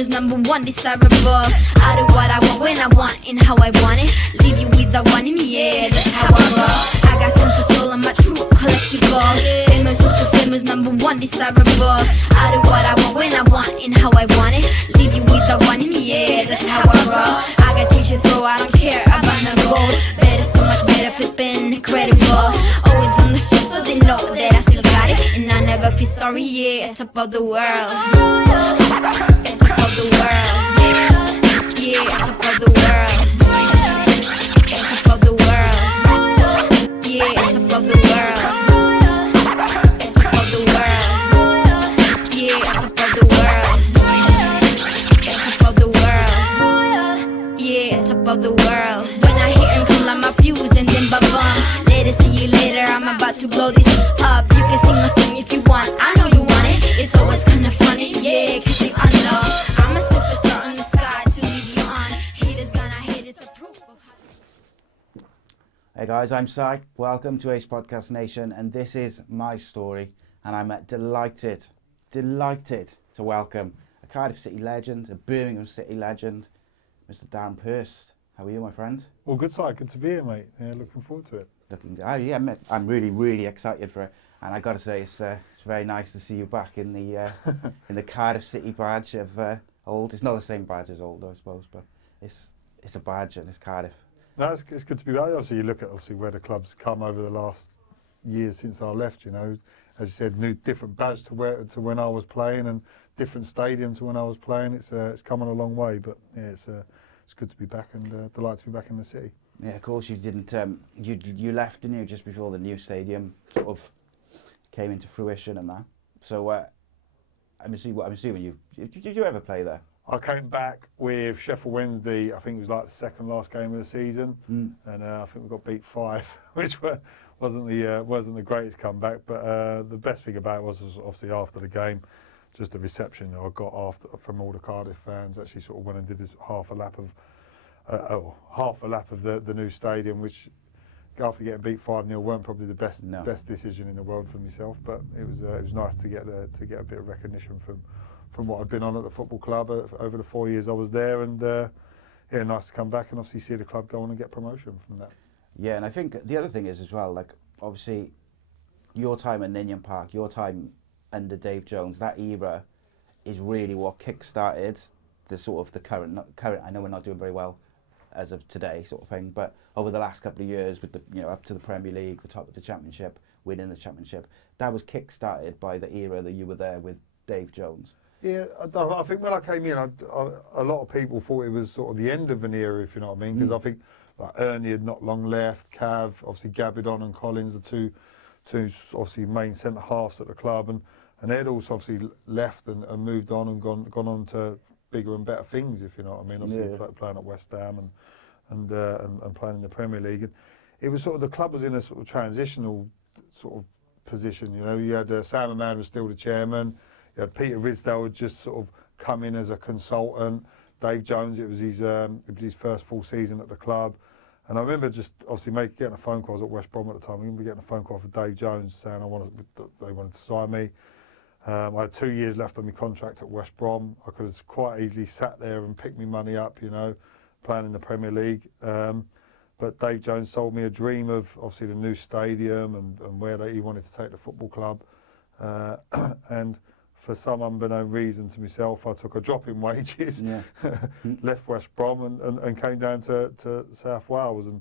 famous, number one, desirable. I do what I want, when I want, and how I want it. Leave you with the one in the air, that's how I roll. I got tons of soul, I'm a true collectible. Famous, super famous, number one, desirable. I do what I want, when I want, and how I want it. Leave you with the one in the air, that's how I roll. I got t-shirts, so I don't care about no gold. Better, so much better, flipping incredible. Always on the floor, so they know that I still got it. And I never feel sorry, yeah, top of the world. At top of the world. Yeah, at top of the world. At top of the world. Yeah, at top of the world. At top of the world. Yeah, at top of the world. At top of the world. Yeah, at top of the world. When I hear him come like my fuse and then ba-bum. Later, see you later, I'm about to blow this up. You can sing or sing if you want, I know you want it. It's always kinda funny, yeah, cause you all know I'm a superstar in the sky to leave you on. Haters gonna hate, it's a proof of how. Hey guys, I'm Si. Welcome to A.C.E Podcast Nation, and this is my story. And I'm delighted to welcome a Cardiff City legend, a Birmingham City legend, Mr. Darren Purse. How are you, my friend? Well, good sight. Good to be here, mate. Yeah, looking forward to it. Yeah, mate, I'm really excited for it. And I got to say, it's very nice to see you back in the in the Cardiff City badge of old. It's not the same badge as old, I suppose, but it's a badge and it's Cardiff. No, it's good to be back. Obviously, you look at where the club's come over the last years since I left. You know, as you said, different badge to when I was playing, and different stadium to when I was playing. It's come on a long way, but yeah, it's good to be back, and delighted to be back in the city. Yeah, of course you didn't. You left, didn't you, just before the new stadium sort of came into fruition and that. So I'm assuming did you ever play there? I came back with Sheffield Wednesday. I think it was like the second last game of the season, and I think we got beat 5, which wasn't the greatest comeback. But the best thing about it was obviously after the game, just the reception I got from all the Cardiff fans. Actually, sort of went and did this half a lap of the new stadium, which after getting beat 5-0 weren't probably the best decision in the world for myself. But it was nice to get a bit of recognition from what I'd been on at the football club over the 4 years I was there, and yeah, nice to come back and obviously see the club go on and get promotion from that. Yeah, and I think the other thing is as well, like obviously your time at Ninian Park, your time under Dave Jones, that era is really what kick-started the sort of the current. I know we're not doing very well as of today, sort of thing, but over the last couple of years, with the up to the Premier League, the top of the Championship, winning the Championship, that was kick-started by the era that you were there with Dave Jones. Yeah, I think when I came in, a lot of people thought it was sort of the end of an era, if you know what I mean, because I think like Ernie had not long left, Cav, obviously Gabidon and Collins, the two obviously main centre halves at the club, and they'd also obviously left and moved on and gone on to bigger and better things, if you know what I mean. Obviously playing at West Ham and playing in the Premier League, and it was sort of the club was in a sort of transitional sort of position. You know, you had Sam Mann was still the chairman. You had Peter Ridsdale had just sort of come in as a consultant. Dave Jones, it was his first full season at the club. And I remember just obviously getting a phone call. I was at West Brom at the time. I remember getting a phone call from Dave Jones saying they wanted to sign me. I had 2 years left on my contract at West Brom. I could have quite easily sat there and picked my money up, you know, playing in the Premier League. But Dave Jones sold me a dream of obviously the new stadium and where he wanted to take the football club. And for some unbeknown reason to myself, I took a drop in wages, left West Brom and came down to South Wales. And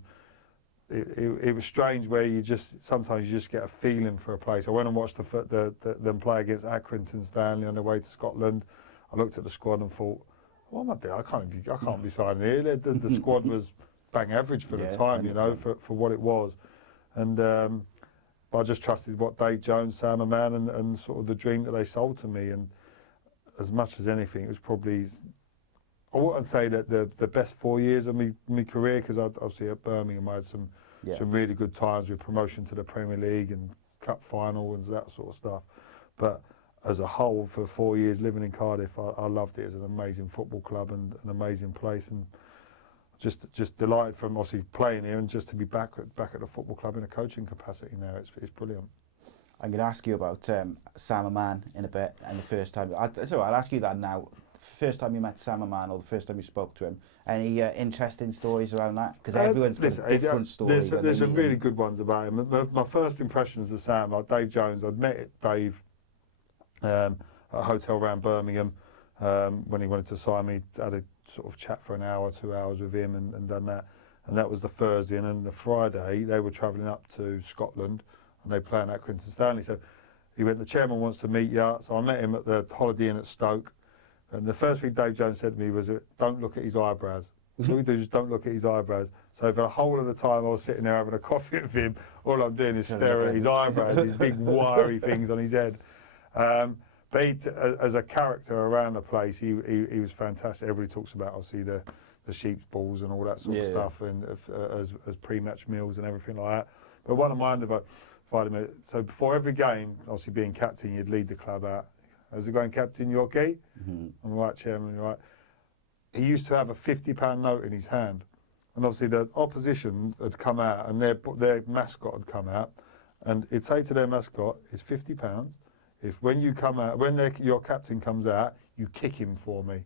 it was strange where sometimes you just get a feeling for a place. I went and watched them play against Accrington Stanley on their way to Scotland. I looked at the squad and thought, what am I doing? I can't be signing here. The squad was bang average for the time, you know, for what it was. And I just trusted what Dave Jones, Sam Mann, and sort of the dream that they sold to me. And as much as anything, it was probably, I wouldn't say that the best 4 years of my career, because obviously at Birmingham I had some really good times with promotion to the Premier League and Cup final and that sort of stuff. But as a whole, for 4 years living in Cardiff, I loved it as an amazing football club and an amazing place. And just delighted from obviously playing here and just to be back at the football club in a coaching capacity now. It's brilliant. I'm going to ask you about Sam Mann in a bit and the first time. I'll ask you that now first time you met Sam Man or the first time you spoke to him? Any interesting stories around that? Because everyone's got a different story. There's some really good ones about him. My first impressions of Sam, like Dave Jones, I'd met Dave at a hotel around Birmingham when he wanted to sign me. Had a sort of chat for an hour, 2 hours with him and done that. And that was the Thursday. And then the Friday, they were travelling up to Scotland and they playing at Quinton Stanley. So he went, the chairman wants to meet you. So I met him at the Holiday Inn at Stoke. And the first thing Dave Jones said to me was, don't look at his eyebrows. All we do is just don't look at his eyebrows. So for the whole of the time I was sitting there having a coffee with him, all I'm doing is staring at his eyebrows, these big wiry things on his head. But as a character around the place, he was fantastic. Everybody talks about, obviously, the sheep's balls and all that sort of stuff, and as pre-match meals and everything like that. But one of mine, so before every game, obviously being captain, you'd lead the club out. How's it going, Captain? You okay? I'm right, Chairman, you're right. He used to have a £50 note in his hand. And obviously the opposition had come out and their mascot had come out. And he'd say to their mascot, it's £50. If when you come out, your captain comes out, you kick him for me.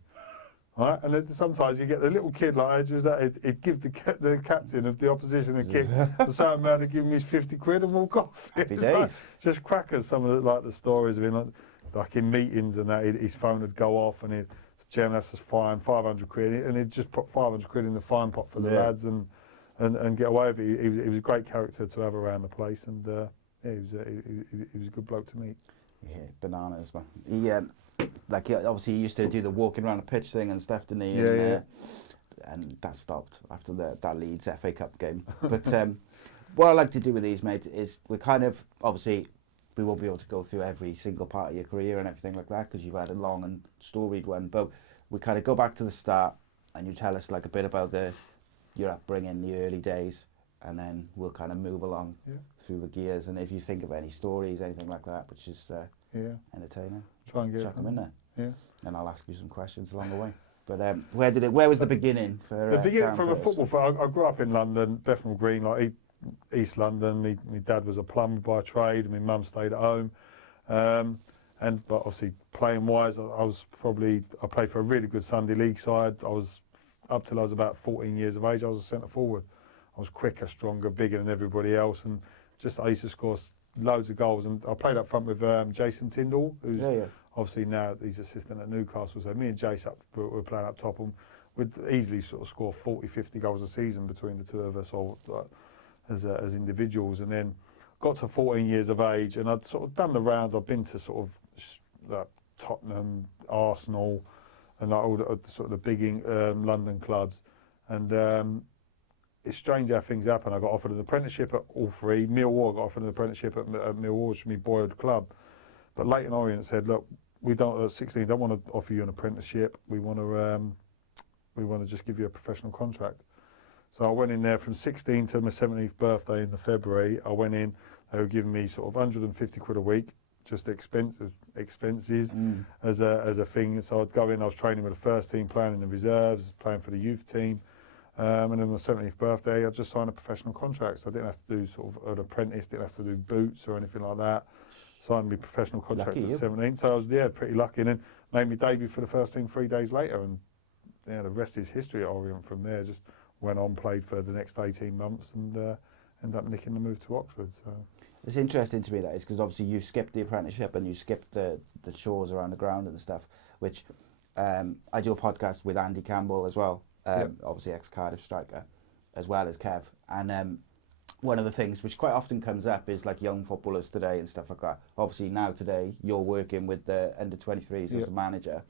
Right? And then sometimes you get the little kid like it gives the captain of the opposition a kick. The same man to give him his 50 quid and walk off. Happy days. Just crackers, some of the stories of him. Like in meetings and that, his phone would go off and the chairman has to fine 500 quid and he'd just put 500 quid in the fine pot for the lads and get away with it. He was a great character to have around the place, and he was a good bloke to meet. Yeah, bananas, man. He obviously he used to do the walking around the pitch thing and stuff, didn't he? And that stopped after that Leeds FA Cup game. But what I like to do with these, mate, is we kind of obviously. We won't be able to go through every single part of your career and everything like that because you've had a long and storied one. But we kind of go back to the start and you tell us like a bit about your upbringing, the early days, and then we'll kind of move along through the gears. And if you think of any stories, anything like that, which is entertaining, try and chuck them in there. Yeah. And I'll ask you some questions along the way. But where was the beginning for the beginning from a Purse? football fan? I grew up in London, Bethnal Green, like East London. My dad was a plumber by trade, and my mum stayed at home. But obviously playing wise, I played for a really good Sunday League side. Up till I was about 14 years of age, I was a centre forward. I was quicker, stronger, bigger than everybody else, and I used to score loads of goals. And I played up front with Jason Tyndall, who's obviously now he's assistant at Newcastle. So me and Jace were playing up top, and we'd easily sort of score 40, 50 goals a season between the two of us, as individuals. And then got to 14 years of age, and I'd sort of done the rounds. I've been to sort of Tottenham, Arsenal, and like all the sort of the big London clubs. And it's strange how things happen. I got offered an apprenticeship at all three. Millwall got offered an apprenticeship at Millwall, which was my boyhood club. But Leyton Orient said, look, we don't at 16 don't want to offer you an apprenticeship. We want to just give you a professional contract. So I went in there from 16 to my 17th birthday in February. I went in, they were giving me sort of 150 quid a week, just expenses as a thing. So I'd go in, I was training with the first team, playing in the reserves, playing for the youth team. And then on my 70th birthday, I just signed a professional contract. So I didn't have to do sort of an apprentice, didn't have to do boots or anything like that. Signed my professional contract at 17. So I was, pretty lucky. And then made my debut for the first team 3 days later. And the rest is history at Orient from there. Just went on, played for the next 18 months and ended up nicking the move to Oxford. So it's interesting to me that is because obviously you skipped the apprenticeship and you skipped the chores around the ground and stuff, which I do a podcast with Andy Campbell as well, obviously ex-Cardiff striker, as well as Kev. And one of the things which quite often comes up is like young footballers today and stuff like that. Obviously now today you're working with the under-23s as a manager.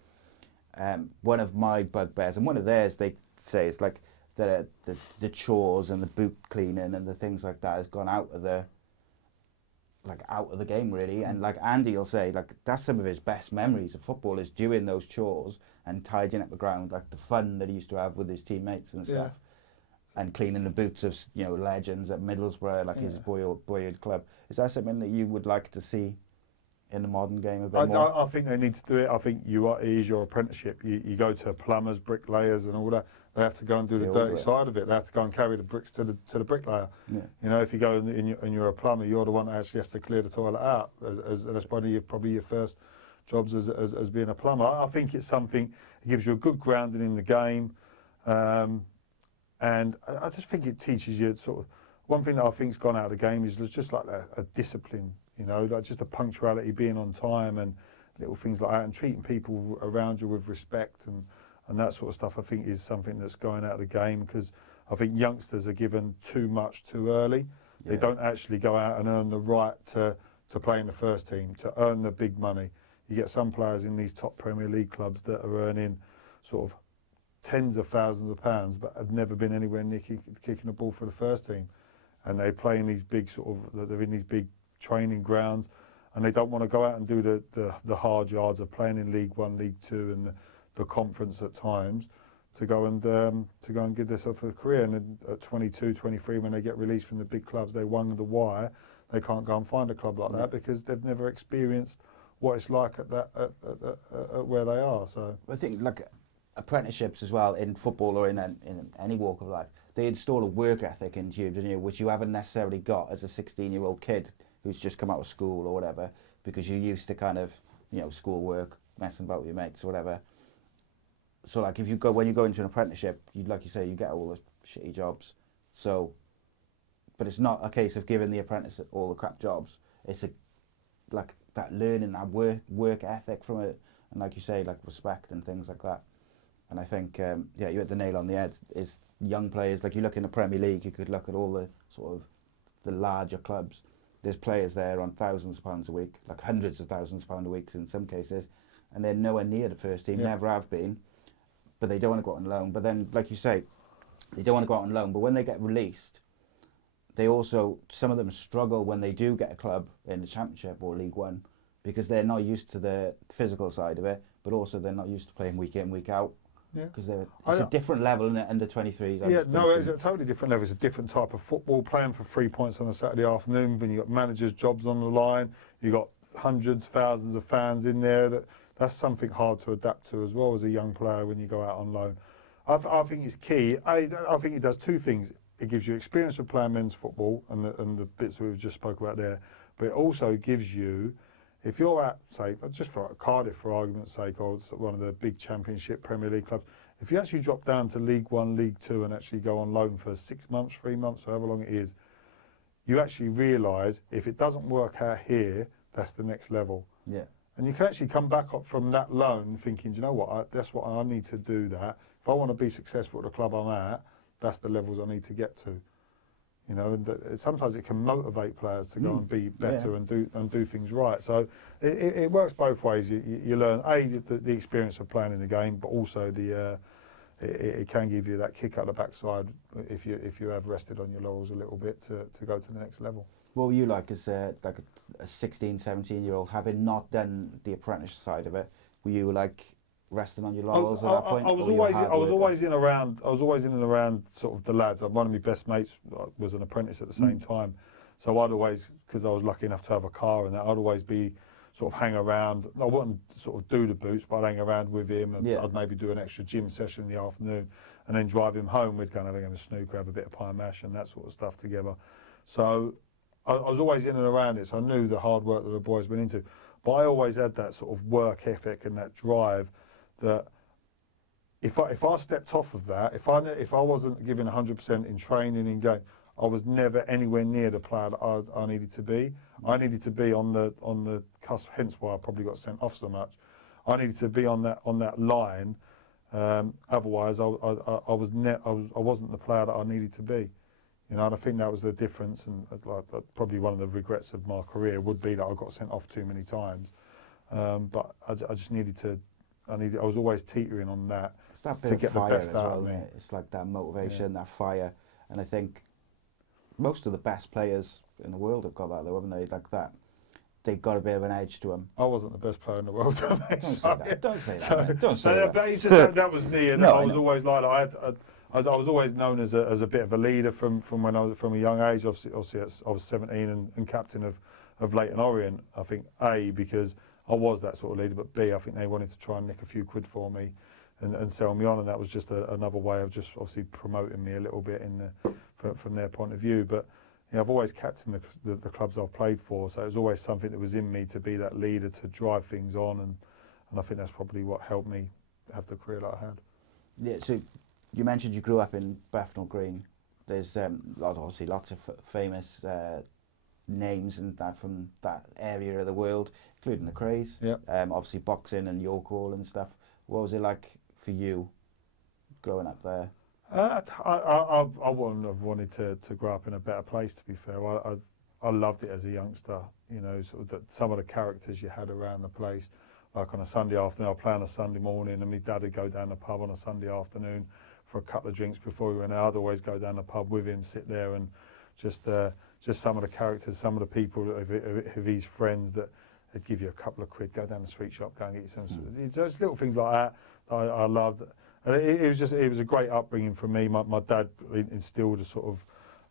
One of my bugbears and one of theirs, they say, is like the chores and the boot cleaning and the things like that has gone out of the game really. And like Andy will say, like that's some of his best memories of football is doing those chores and tidying up the ground, like the fun that he used to have with his teammates and stuff, and cleaning the boots of legends at Middlesbrough, like his boyhood club. Is that something that you would like to see in the modern game a bit more? I think they need to do it. I think it is your apprenticeship. You go to plumbers, bricklayers and all that. They have to go and do the dirty side of it. They have to go and carry the bricks to the bricklayer. Yeah. If you go and you're a plumber, you're the one that actually has to clear the toilet out. And that's probably your first jobs as being a plumber. I think it's something, it gives you a good grounding in the game, and I just think it teaches you sort of, one thing that I think's gone out of the game is just like a discipline, you know, like just a punctuality, being on time and little things like that, and treating people around you with respect and that sort of stuff. I think is something that's going out of the game, because I think youngsters are given too much too early. Yeah. They don't actually go out and earn the right to play in the first team, to earn the big money. You get some players in these top Premier League clubs that are earning sort of tens of thousands of pounds, but have never been anywhere near kicking a ball for the first team. And they play in these big they're in these big training grounds, and they don't want to go out and do the hard yards of playing in League One, League Two, and the conference at times, to go and give themselves a career. And then at 22, 23, when they get released from the big clubs, they wonder why they can't go and find a club like that, because they've never experienced what it's like at where they are. So I think like apprenticeships as well in football or in any walk of life, they install a work ethic into you, don't you, which you haven't necessarily got as a 16-year-old kid who's just come out of school or whatever, because you're used to kind of, you know, school work, messing about with your mates or whatever. So like when you go into an apprenticeship, like you say, you get all the shitty jobs. So, but it's not a case of giving the apprentice all the crap jobs. It's like that learning, that work ethic from it, and like you say, like respect and things like that. And I think, you hit the nail on the head, is young players, like you look in the Premier League, you could look at all the sort of the larger clubs. There's players there on thousands of pounds a week, like hundreds of thousands of pounds a week in some cases, and they're nowhere near the first team, never have been, but they don't want to go out on loan. But then, like you say, they don't want to go out on loan, but when they get released, they also, some of them struggle when they do get a club in the Championship or League One, because they're not used to the physical side of it, but also they're not used to playing week in, week out. Yeah, because it's a different level in the under 23s. Yeah, no, it's a totally different level. It's a different type of football. Playing for 3 points on a Saturday afternoon, when you got managers' jobs on the line, you got hundreds, thousands of fans in there. That's something hard to adapt to as well as a young player when you go out on loan. I think it's key. I think it does two things. It gives you experience of playing men's football and the bits we've just spoke about there, but it also gives you, if you're at, say, just for Cardiff, for argument's sake, or one of the big Championship Premier League clubs, if you actually drop down to League One, League Two, and actually go on loan for 6 months, 3 months, however long it is, you actually realise if it doesn't work out here, that's the next level. Yeah. And you can actually come back up from that loan thinking, do you know what, that's what I need to do that. If I want to be successful at the club I'm at, that's the levels I need to get to. You know, and sometimes it can motivate players to go and be better and do things right. So it works both ways. You learn the experience of playing in the game, but also it can give you that kick out the backside if you have rested on your laurels a little bit to go to the next level. What were you like as a 16, 17-year-old, having not done the apprentice side of it? Were you like resting on your laurels at that point? I was always in and around sort of the lads. One of my best mates was an apprentice at the same time, so I'd always, because I was lucky enough to have a car and that, I'd always be sort of hang around. I wouldn't sort of do the boots, but I'd hang around with him, and I'd maybe do an extra gym session in the afternoon, and then drive him home. We'd kind of have a snooker, have a bit of pie mash and that sort of stuff together. So I was always in and around it, so I knew the hard work that the boys went into. But I always had that sort of work ethic and that drive, that if I stepped off of that, if I wasn't giving 100% in training, in game, I was never anywhere near the player that I needed to be. I needed to be on the cusp, hence why I probably got sent off so much. I needed to be on that line. Otherwise, I wasn't the player that I needed to be. You know, and I think that was the difference, and probably one of the regrets of my career would be that I got sent off too many times. But I just needed to. I was always teetering on that, to get the best out of me. It's like that motivation, that fire, and I think most of the best players in the world have got that, though, haven't they? Like that, they've got a bit of an edge to them. I wasn't the best player in the world, mate. Don't say that. Don't say that. That was me, and I was always like I was always known as a bit of a leader from when I was from a young age. Obviously I was 17 and captain of Leyton Orient. I think because I was that sort of leader, but B, I think they wanted to try and nick a few quid for me and sell me on, and that was just another way of just obviously promoting me a little bit from their point of view. But I've always captained the clubs I've played for, so it was always something that was in me to be that leader, to drive things on, and I think that's probably what helped me have the career that I had. Yeah, so you mentioned you grew up in Bethnal Green. There's obviously lots of famous names and that from that area of the world, including the Crays. Yeah. Obviously boxing and York Hall and stuff. What was it like for you growing up there? I wouldn't have wanted to grow up in a better place, to be fair. I loved it as a youngster, you know, sort of some of the characters you had around the place. Like on a Sunday afternoon, I'd play on a Sunday morning, and my dad would go down the pub on a Sunday afternoon for a couple of drinks before we went out. I'd always go down the pub with him, sit there, and just some of the characters, some of the people of his friends that they'd give you a couple of quid, go down the sweet shop, go and get you some. Just little things like that I loved. And it was a great upbringing for me. My dad instilled a sort of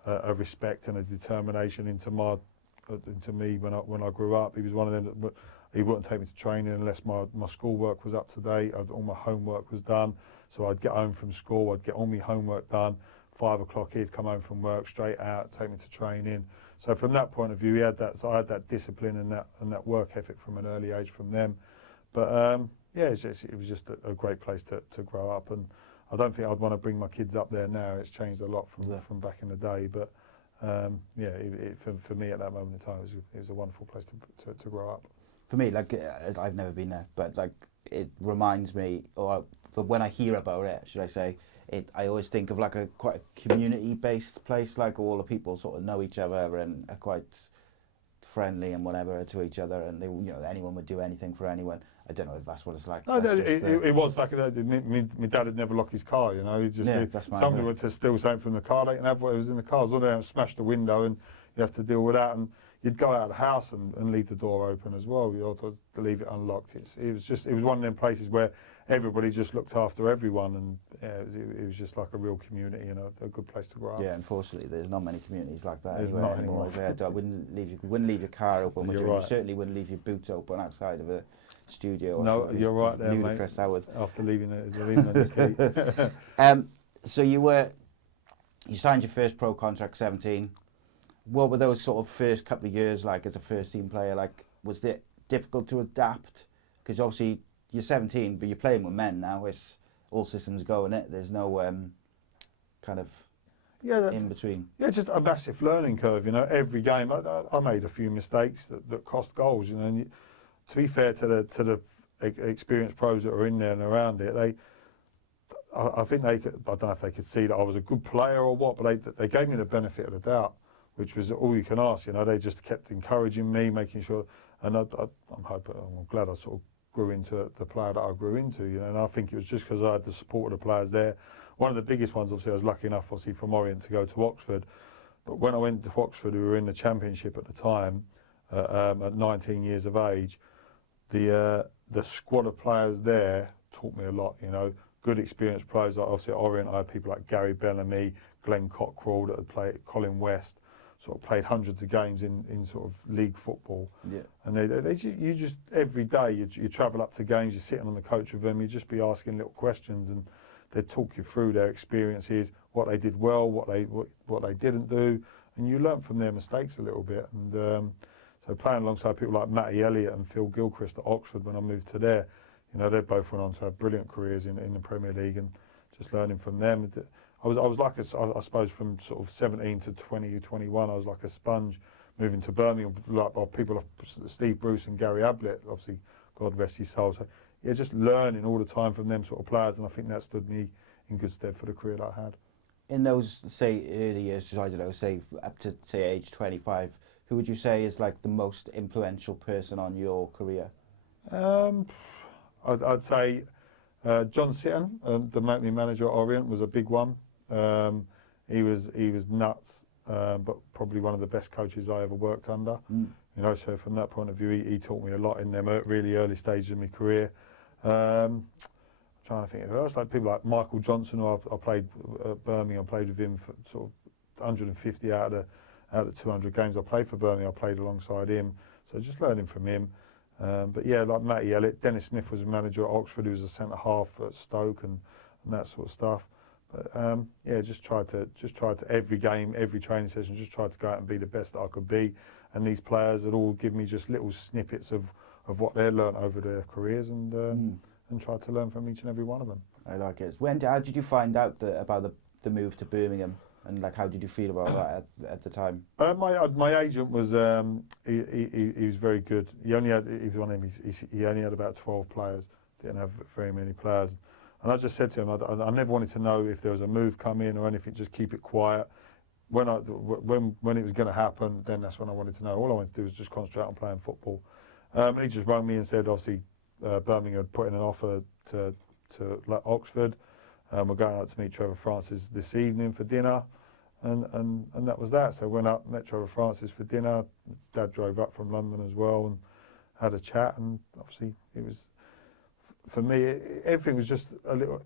a respect and a determination into me when I grew up. He was one of them that he wouldn't take me to training unless my schoolwork was up to date. All my homework was done. So I'd get home from school, I'd get all my homework done. 5 o'clock, he'd come home from work, straight out, take me to training. So from that point of view, I had that discipline and that work ethic from an early age from them. But it was just a great place to grow up, and I don't think I'd want to bring my kids up there now. It's changed a lot from back in the day, but for me at that moment in time, it was a wonderful place to grow up. For me, like I've never been there, but like it reminds me, or when I hear about it, should I say, I always think of like quite a community-based place, like all the people sort of know each other and are quite friendly and whatever to each other, and anyone would do anything for anyone. I don't know if that's what it's like. No, it was back in the day. My dad would never lock his car, you know. He just somebody went to steal something from the car, they can have what was in the car. So they smash the window, and you have to deal with that. And you'd go out of the house and leave the door open as well. You ought to leave it unlocked. It was one of them places where everybody just looked after everyone, and it was just like a real community, you know, a good place to grow up. Yeah, unfortunately, there's not many communities like that. There's not anymore. I wouldn't leave your car open. You're you right. certainly wouldn't leave your boots open outside of a studio. Or No, something. you're right there, ludicrous, mate. I would. After leaving the key. So you signed your first pro contract 17. What were those sort of first couple of years like as a first team player? Like, was it difficult to adapt? Because obviously you're 17, but you're playing with men now. It's all systems go in it. There's no kind of in between. Yeah, just a massive learning curve. You know, every game I made a few mistakes that cost goals. You know, and to be fair to the experienced pros that are in there and around it, I think I don't know if they could see that I was a good player or what, but they gave me the benefit of the doubt, which was all you can ask. You know, they just kept encouraging me, making sure, and I'm glad I sort of grew into the player that I grew into. You know, and I think it was just because I had the support of the players there. One of the biggest ones, obviously, I was lucky enough, obviously, from Orient to go to Oxford. But when I went to Oxford, we were in the Championship at the time, at 19 years of age. The squad of players there taught me a lot. You know, good experienced players. Like obviously at Orient, I had people like Gary Bellamy, Glenn Cockrell that had played, Colin West, sort of played hundreds of games in sort of league football. Yeah. And you just every day you travel up to games, you're sitting on the coach with them, you just be asking little questions, and they'd talk you through their experiences, what they did well, what they didn't do, and you learn from their mistakes a little bit. And so playing alongside people like Matty Elliott and Phil Gilchrist at Oxford when I moved to there, you know, they both went on to have brilliant careers in the Premier League, and just learning from them. I was like, I suppose, from sort of 17 to 20, 21, I was like a sponge moving to Birmingham, like people like Steve Bruce and Gary Ablett, obviously, God rest his soul. So, yeah, just learning all the time from them sort of players, and I think that stood me in good stead for the career that I had. In those, say, early years, I don't know, say up to, say, age 25, who would you say is like the most influential person on your career? I'd say John Sitton, the manager at Orient, was a big one. He was nuts, but probably one of the best coaches I ever worked under. You know, so from that point of view, he taught me a lot in them really early stages of my career. I'm trying to think of who else, like people like Michael Johnson, who I played at Birmingham. I played with him for sort of 150 out of 200 games I played for Birmingham. I played alongside him, so just learning from him. But yeah, like Matty Elliott, Dennis Smith was a manager at Oxford. He was a centre half at Stoke and that sort of stuff. Just tried to every game, every training session, just tried to go out and be the best that I could be. And these players had all given me just little snippets of what they learnt over their careers, and tried to learn from each and every one of them. I like it. How did you find out about the move to Birmingham, and like how did you feel about that at the time? My agent was he was very good. He was one of them. He only had about 12 players. Didn't have very many players. And I just said to him, I never wanted to know if there was a move coming or anything. Just keep it quiet. When it was going to happen, then that's when I wanted to know. All I wanted to do was just concentrate on playing football. And he just rang me and said, obviously, Birmingham had put in an offer to Oxford. We're going out to meet Trevor Francis this evening for dinner, and that was that. So I went up, met Trevor Francis for dinner. Dad drove up from London as well and had a chat. And obviously, it was, for me, everything was just a little.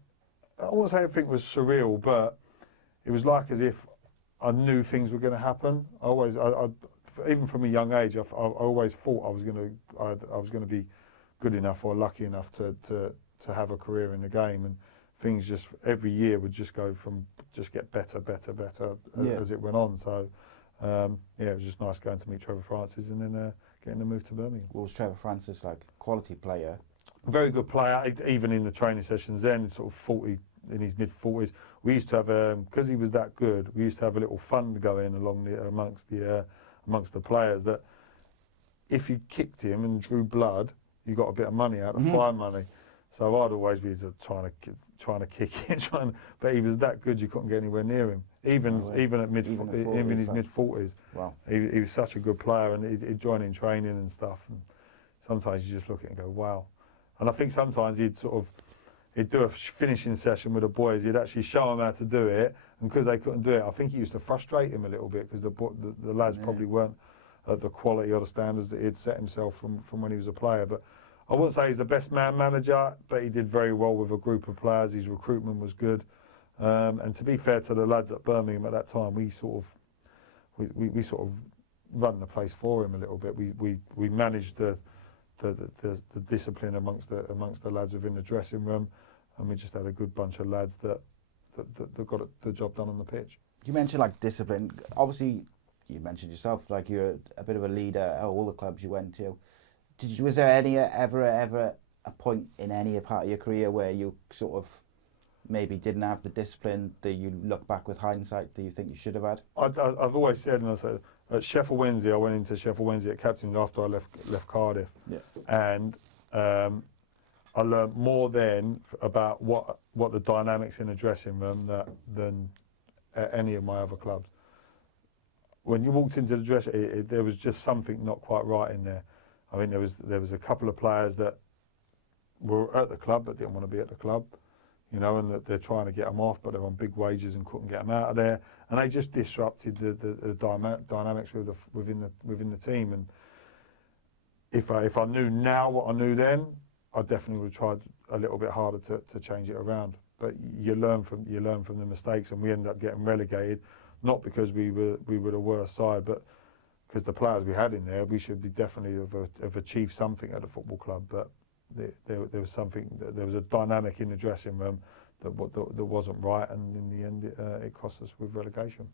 I won't say everything was surreal, but it was like as if I knew things were going to happen. Even from a young age, I always thought I was going to be good enough or lucky enough to have a career in the game, and things just every year would just get better as it went on. So it was just nice going to meet Trevor Francis and then getting the move to Birmingham. What was Trevor Francis like? Quality player? Very good player, even in the training sessions then, sort of 40, in his mid-40s. We used to have, because he was that good, we used to have a little fund going along amongst the players, that if you kicked him and drew blood, you got a bit of money out of fine money. So I'd always be trying to kick him, but he was that good you couldn't get anywhere near him. Even in his mid-40s. Wow. He was such a good player, and he'd join in training and stuff. And sometimes you just look at it and go, wow. And I think sometimes he'd do a finishing session with the boys. He'd actually show them how to do it, and because they couldn't do it, I think he used to frustrate him a little bit because the lads probably weren't at the quality or the standards that he'd set himself from when he was a player. But I wouldn't say he's the best manager, but he did very well with a group of players. His recruitment was good, and to be fair to the lads at Birmingham at that time, we sort of run the place for him a little bit. We managed the discipline amongst the lads within the dressing room, and we just had a good bunch of lads that got the job done on the pitch. You mentioned like discipline. Obviously, you mentioned yourself like you're a bit of a leader at all the clubs you went to. Was there ever a point in any part of your career where you sort of maybe didn't have the discipline that you look back with hindsight that you think you should have had? I've always said, and I said, at Sheffield Wednesday, I went into Sheffield Wednesday at captain after I left Cardiff, and I learned more then about what the dynamics in the dressing room than at any of my other clubs. When you walked into the dressing, there was just something not quite right in there. I mean, there was a couple of players that were at the club but didn't want to be at the club, you know, and that they're trying to get them off, but they're on big wages and couldn't get them out of there, and they just disrupted the dynamics within the team. And if I knew now what I knew then, I definitely would have tried a little bit harder to change it around. But you learn from the mistakes, and we ended up getting relegated, not because we were the worst side, but because the players we had in there, we should be definitely have achieved something at the football club. But there was something, there was a dynamic in the dressing room that wasn't right, and in the end it cost us with relegation.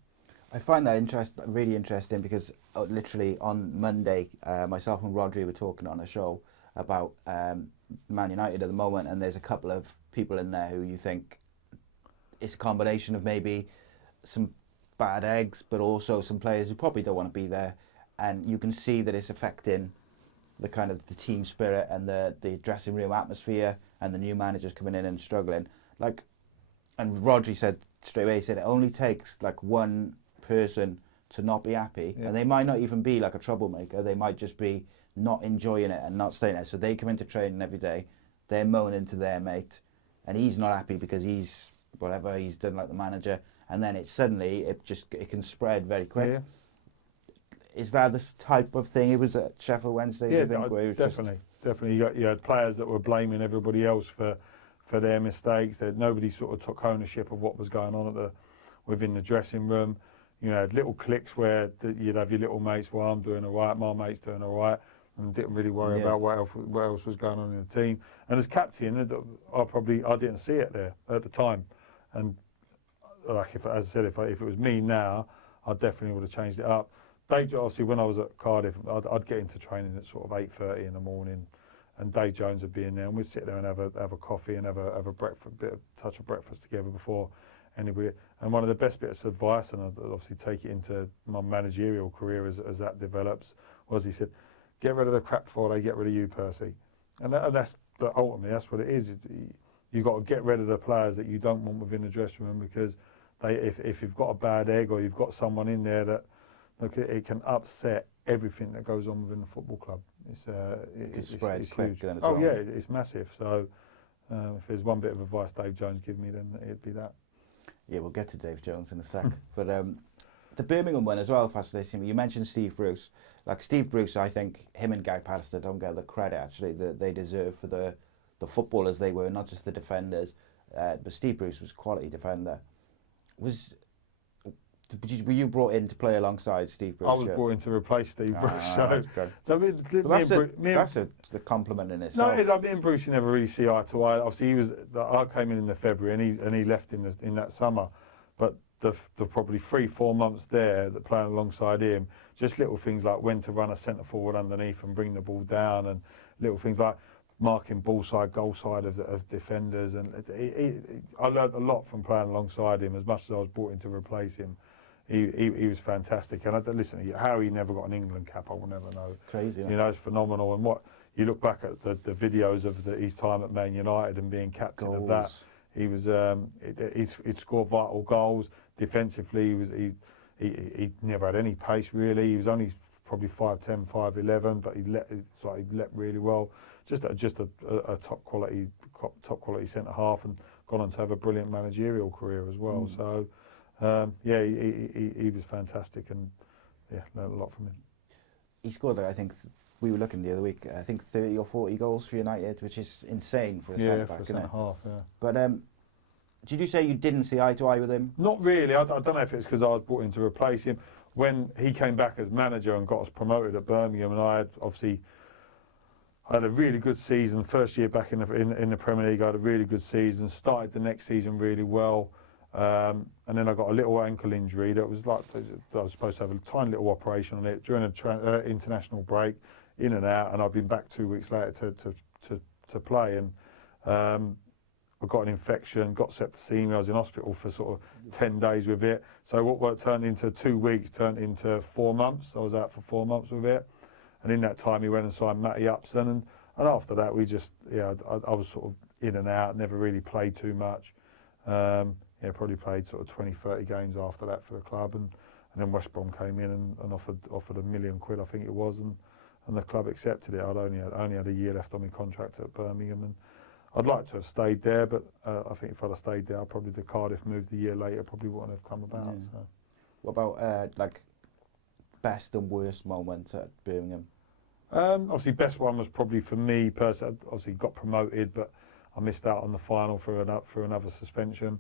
I find that really interesting because literally on Monday, myself and Rodri were talking on a show about Man United at the moment, and there's a couple of people in there who you think it's a combination of maybe some bad eggs, but also some players who probably don't want to be there, and you can see that it's affecting the kind of the team spirit and the dressing room atmosphere, and the new managers coming in and struggling. Like, and Rodri said straight away, he said it only takes like one person to not be happy, and they might not even be like a troublemaker. They might just be not enjoying it and not staying there. So they come into training every day, they're moaning to their mate, and he's not happy because he's done like the manager, and then it can spread very quick. Yeah. Is that this type of thing it was at Sheffield Wednesday? Yeah, definitely. You had players that were blaming everybody else for their mistakes. Nobody sort of took ownership of what was going on within the dressing room. You know, little cliques where you'd have your little mates. Well, I'm doing all right, my mate's doing all right, and didn't really worry about what else was going on in the team. And as captain, I didn't see it there at the time, and like as I said, if it was me now, I definitely would have changed it up. Dave, obviously, when I was at Cardiff, I'd get into training at sort of 8:30 in the morning, and Dave Jones would be in there, and we'd sit there and have a coffee and have a breakfast, touch of breakfast together before anybody. And one of the best bits of advice, and I'd obviously take it into my managerial career as that develops, was he said, "Get rid of the crap before they get rid of you, Percy." And that's ultimately that's what it is. You've got to get rid of the players that you don't want within the dressing room, because if you've got a bad egg, or you've got someone in there that it can upset everything that goes on within the football club. It's huge. Oh yeah, it's massive. So if there's one bit of advice Dave Jones gave me, then it'd be that. Yeah, we'll get to Dave Jones in a sec. But the Birmingham one as well, fascinating. You mentioned Steve Bruce. Like Steve Bruce, I think him and Guy Pallister don't get the credit actually that they deserve for the footballers they were, not just the defenders. But Steve Bruce was a quality defender. Were you brought in to play alongside Steve Bruce? I was brought in to replace Steve Bruce. So that's the compliment in itself. No, me and Bruce never really see eye to eye. Obviously, I came in the February, and he left in that summer. But the probably 3-4 months there, that playing alongside him, just little things like when to run a centre forward underneath and bring the ball down, and little things like marking ball side, goal side of defenders. And I learned a lot from playing alongside him. As much as I was brought in to replace him, he was fantastic. And listen, how he never got an England cap, I will never know. Crazy. You know, it's phenomenal. And what you look back at the videos of his time at Man United and being captain of that, he was he'd scored vital goals. Defensively, he never had any pace really. He was only probably 5'10", 5'11", but he leapt really well. Just a top quality centre half, and gone on to have a brilliant managerial career as well. So he was fantastic, and learned a lot from him. He scored, I think, we were looking the other week, I think 30 or 40 goals for United, which is insane for a centre back, isn't it? Half, yeah. But did you say you didn't see eye to eye with him? Not really. I don't know if it's because I was brought in to replace him. When he came back as manager and got us promoted at Birmingham, and I had a really good season. First year back in the Premier League, I had a really good season. Started the next season really well, and then I got a little ankle injury that was like I was supposed to have a tiny little operation on it during an international break, in and out, and I've been back 2 weeks later to play, and I got an infection, got septicemia. I was in hospital for sort of 10 days with it. So what turned into 2 weeks turned into 4 months. I was out for 4 months with it. And in that time, he went and signed Matty Upson. And after that, we just, I was sort of in and out, never really played too much. Probably played sort of 20, 30 games after that for the club. And then West Brom came in and offered £1 million, I think it was. And the club accepted it. I'd only had a year left on my contract at Birmingham. And I'd like to have stayed there, but I think if I'd have stayed there, probably the Cardiff moved a year later probably wouldn't have come about. So. What about best and worst moments at Birmingham? Obviously, best one was probably for me personally. Obviously, got promoted, but I missed out on the final for another suspension.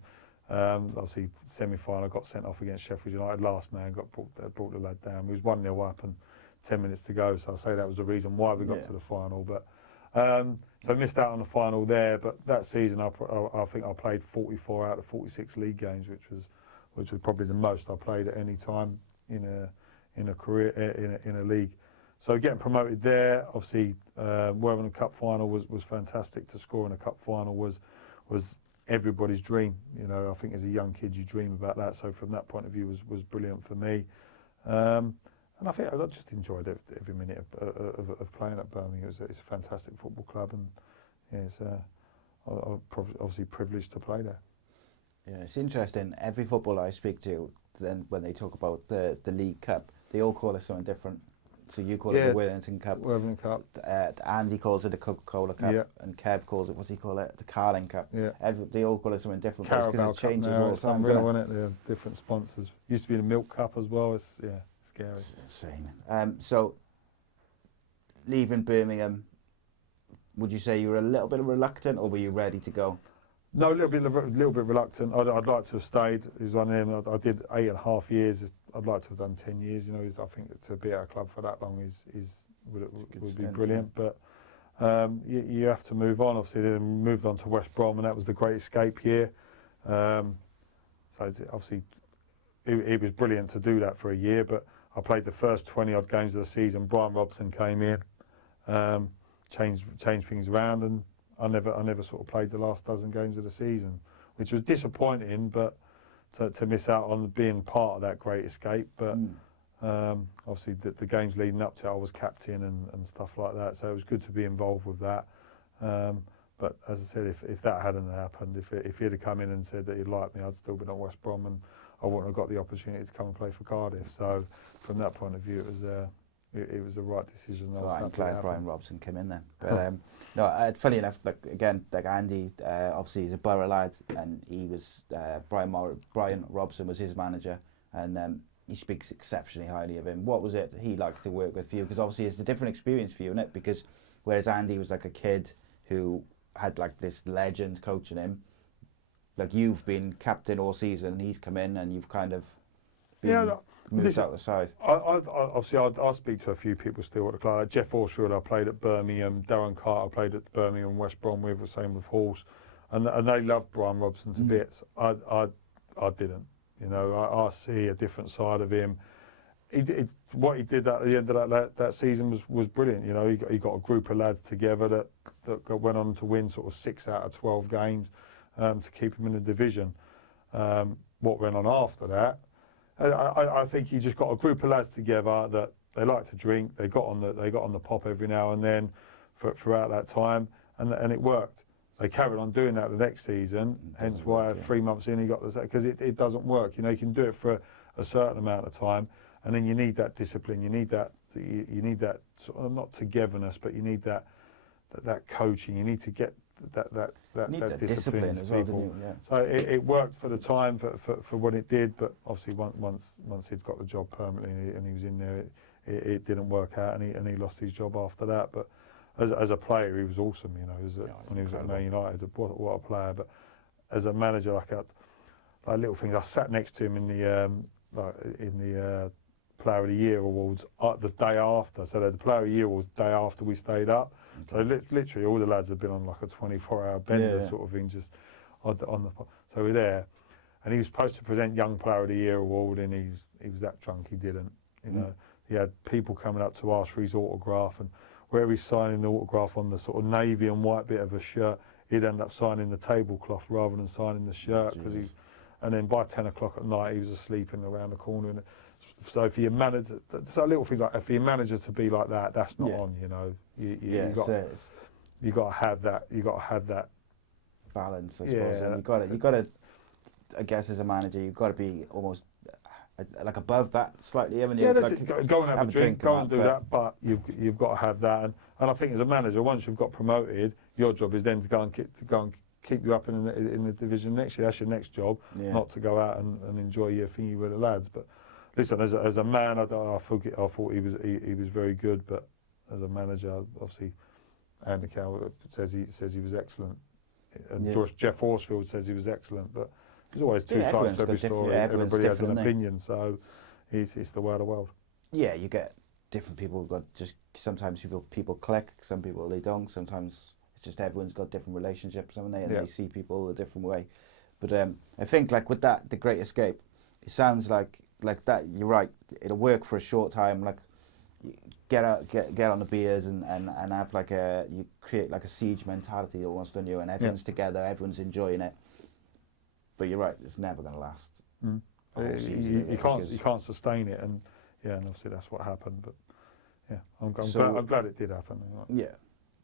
Obviously, semi-final, got sent off against Sheffield United. Last man brought the lad down. We was 1-0 up and 10 minutes to go. So I'll say that was the reason why we got to the final. But so I missed out on the final there. But that season, I think I played 44 out of 46 league games, which was probably the most I played at any time in a career in a league. So getting promoted there, obviously, Worthing Cup final was fantastic. To score in a cup final was everybody's dream. You know, I think as a young kid you dream about that. So from that point of view was brilliant for me. And I think I just enjoyed every minute of playing at Birmingham. It's a fantastic football club, and it's obviously privileged to play there. Yeah, it's interesting. Every footballer I speak to, then when they talk about the League Cup, they all call it something different. So you call it the Worthington Cup. Worthington Cup. Andy calls it the Coca-Cola Cup, and Kev calls it, what's he call it? The Carling Cup. Yeah. They all call it something different Carabao because it changes Cup now, all the it's time. unreal, isn't it? They have different sponsors. Used to be the Milk Cup as well. It's scary. It's insane. So leaving Birmingham, would you say you were a little bit reluctant, or were you ready to go? No, a little bit reluctant. I'd like to have stayed. It was one of them. I did 8.5 years. I'd like to have done 10 years. You know, I think to be at a club for that long would be brilliant. But you have to move on. Obviously, then moved on to West Brom, and that was the great escape year. So obviously it was brilliant to do that for a year, but I played the first 20 odd games of the season. Brian Robson came in, changed things around, and I never sort of played the last dozen games of the season, which was disappointing, but to miss out on being part of that great escape. But obviously the games leading up to it, I was captain and stuff like that, so it was good to be involved with that. But as I said, if that hadn't happened, if he'd have come in and said that he'd like me, I'd still been at West Brom, and I wouldn't have got the opportunity to come and play for Cardiff. So from that point of view, it was the right decision. I'm glad Brian Robson came in then. But no, funny enough, like Andy, obviously he's a Borough lad, and he was Brian Robson was his manager, and he speaks exceptionally highly of him. What was it he liked to work with for you? Because obviously it's a different experience for you, isn't it? Because whereas Andy was like a kid who had like this legend coaching him, like you've been captain all season, and he's come in and you've kind of moved out the side. I'll speak to a few people still at the club. Like Jeff Horsfield, I played at Birmingham. Darren Carter, I played at Birmingham, West Brom with, the same with Horse, and they loved Brian Robson to bits. I didn't. You know, I see a different side of him. What he did at the end of that season was brilliant. You know, he got a group of lads together that went on to win sort of 6 out of 12 games to keep him in the division. What went on after that, I think he just got a group of lads together that they like to drink. They got on the pop every now and then throughout that time, and it worked. They carried on doing that the next season. Hence why 3 months in he got this, because it doesn't work. You know, you can do it for a certain amount of time, and then you need that discipline. You need that sort of, not togetherness, but you need that coaching. You need to get that discipline into people. Yeah. So it worked for the time for what it did, but obviously once he'd got the job permanently and he was in there, it didn't work out, and he lost his job after that. But as a player, he was awesome. You know, when he was at Man United, what a player. But as a manager, like little things, I sat next to him in the Player of the Year awards the day after. So the Player of the Year awards the day after we stayed up. Okay. So literally all the lads had been on like a 24-hour bender sort of thing, just on the. So we're there, and he was supposed to present Young Player of the Year award, and he was that drunk he didn't. You know, he had people coming up to ask for his autograph, and where he's signing the autograph on the sort of navy and white bit of a shirt, he'd end up signing the tablecloth rather than signing the shirt, because and then by 10 o'clock at night he was asleep around the corner. And so for your manager, so little things like, for your manager to be like that, that's not on. You know, you got to have that. You got to have that balance, I suppose. And you got to. I guess as a manager, you've got to be almost like above that slightly, haven't you? Go and have a drink, go and do that, but you've got to have that. And I think as a manager, once you've got promoted, your job is then to go and keep you up in the division next year. That's your next job, not to go out and enjoy your thingy with the lads. But listen, as a man, I thought he was very good, but as a manager, obviously, Andy Cow says he was excellent, and Jeff Horsfield says he was excellent, but there's always two sides to every story. Everybody has an opinion, so it's the way of the world. Yeah, you get different people. Sometimes people click, some people they don't. Sometimes it's just everyone's got different relationships, haven't they? And they see people a different way. But I think like with that, The Great Escape, it sounds like that. You're right. It'll work for a short time. Like get on the beers and have like you create like a siege mentality almost on you, and everyone's together, everyone's enjoying it. But you're right, it's never going to last. You can't sustain it, and obviously that's what happened. But I'm glad it did happen. Yeah.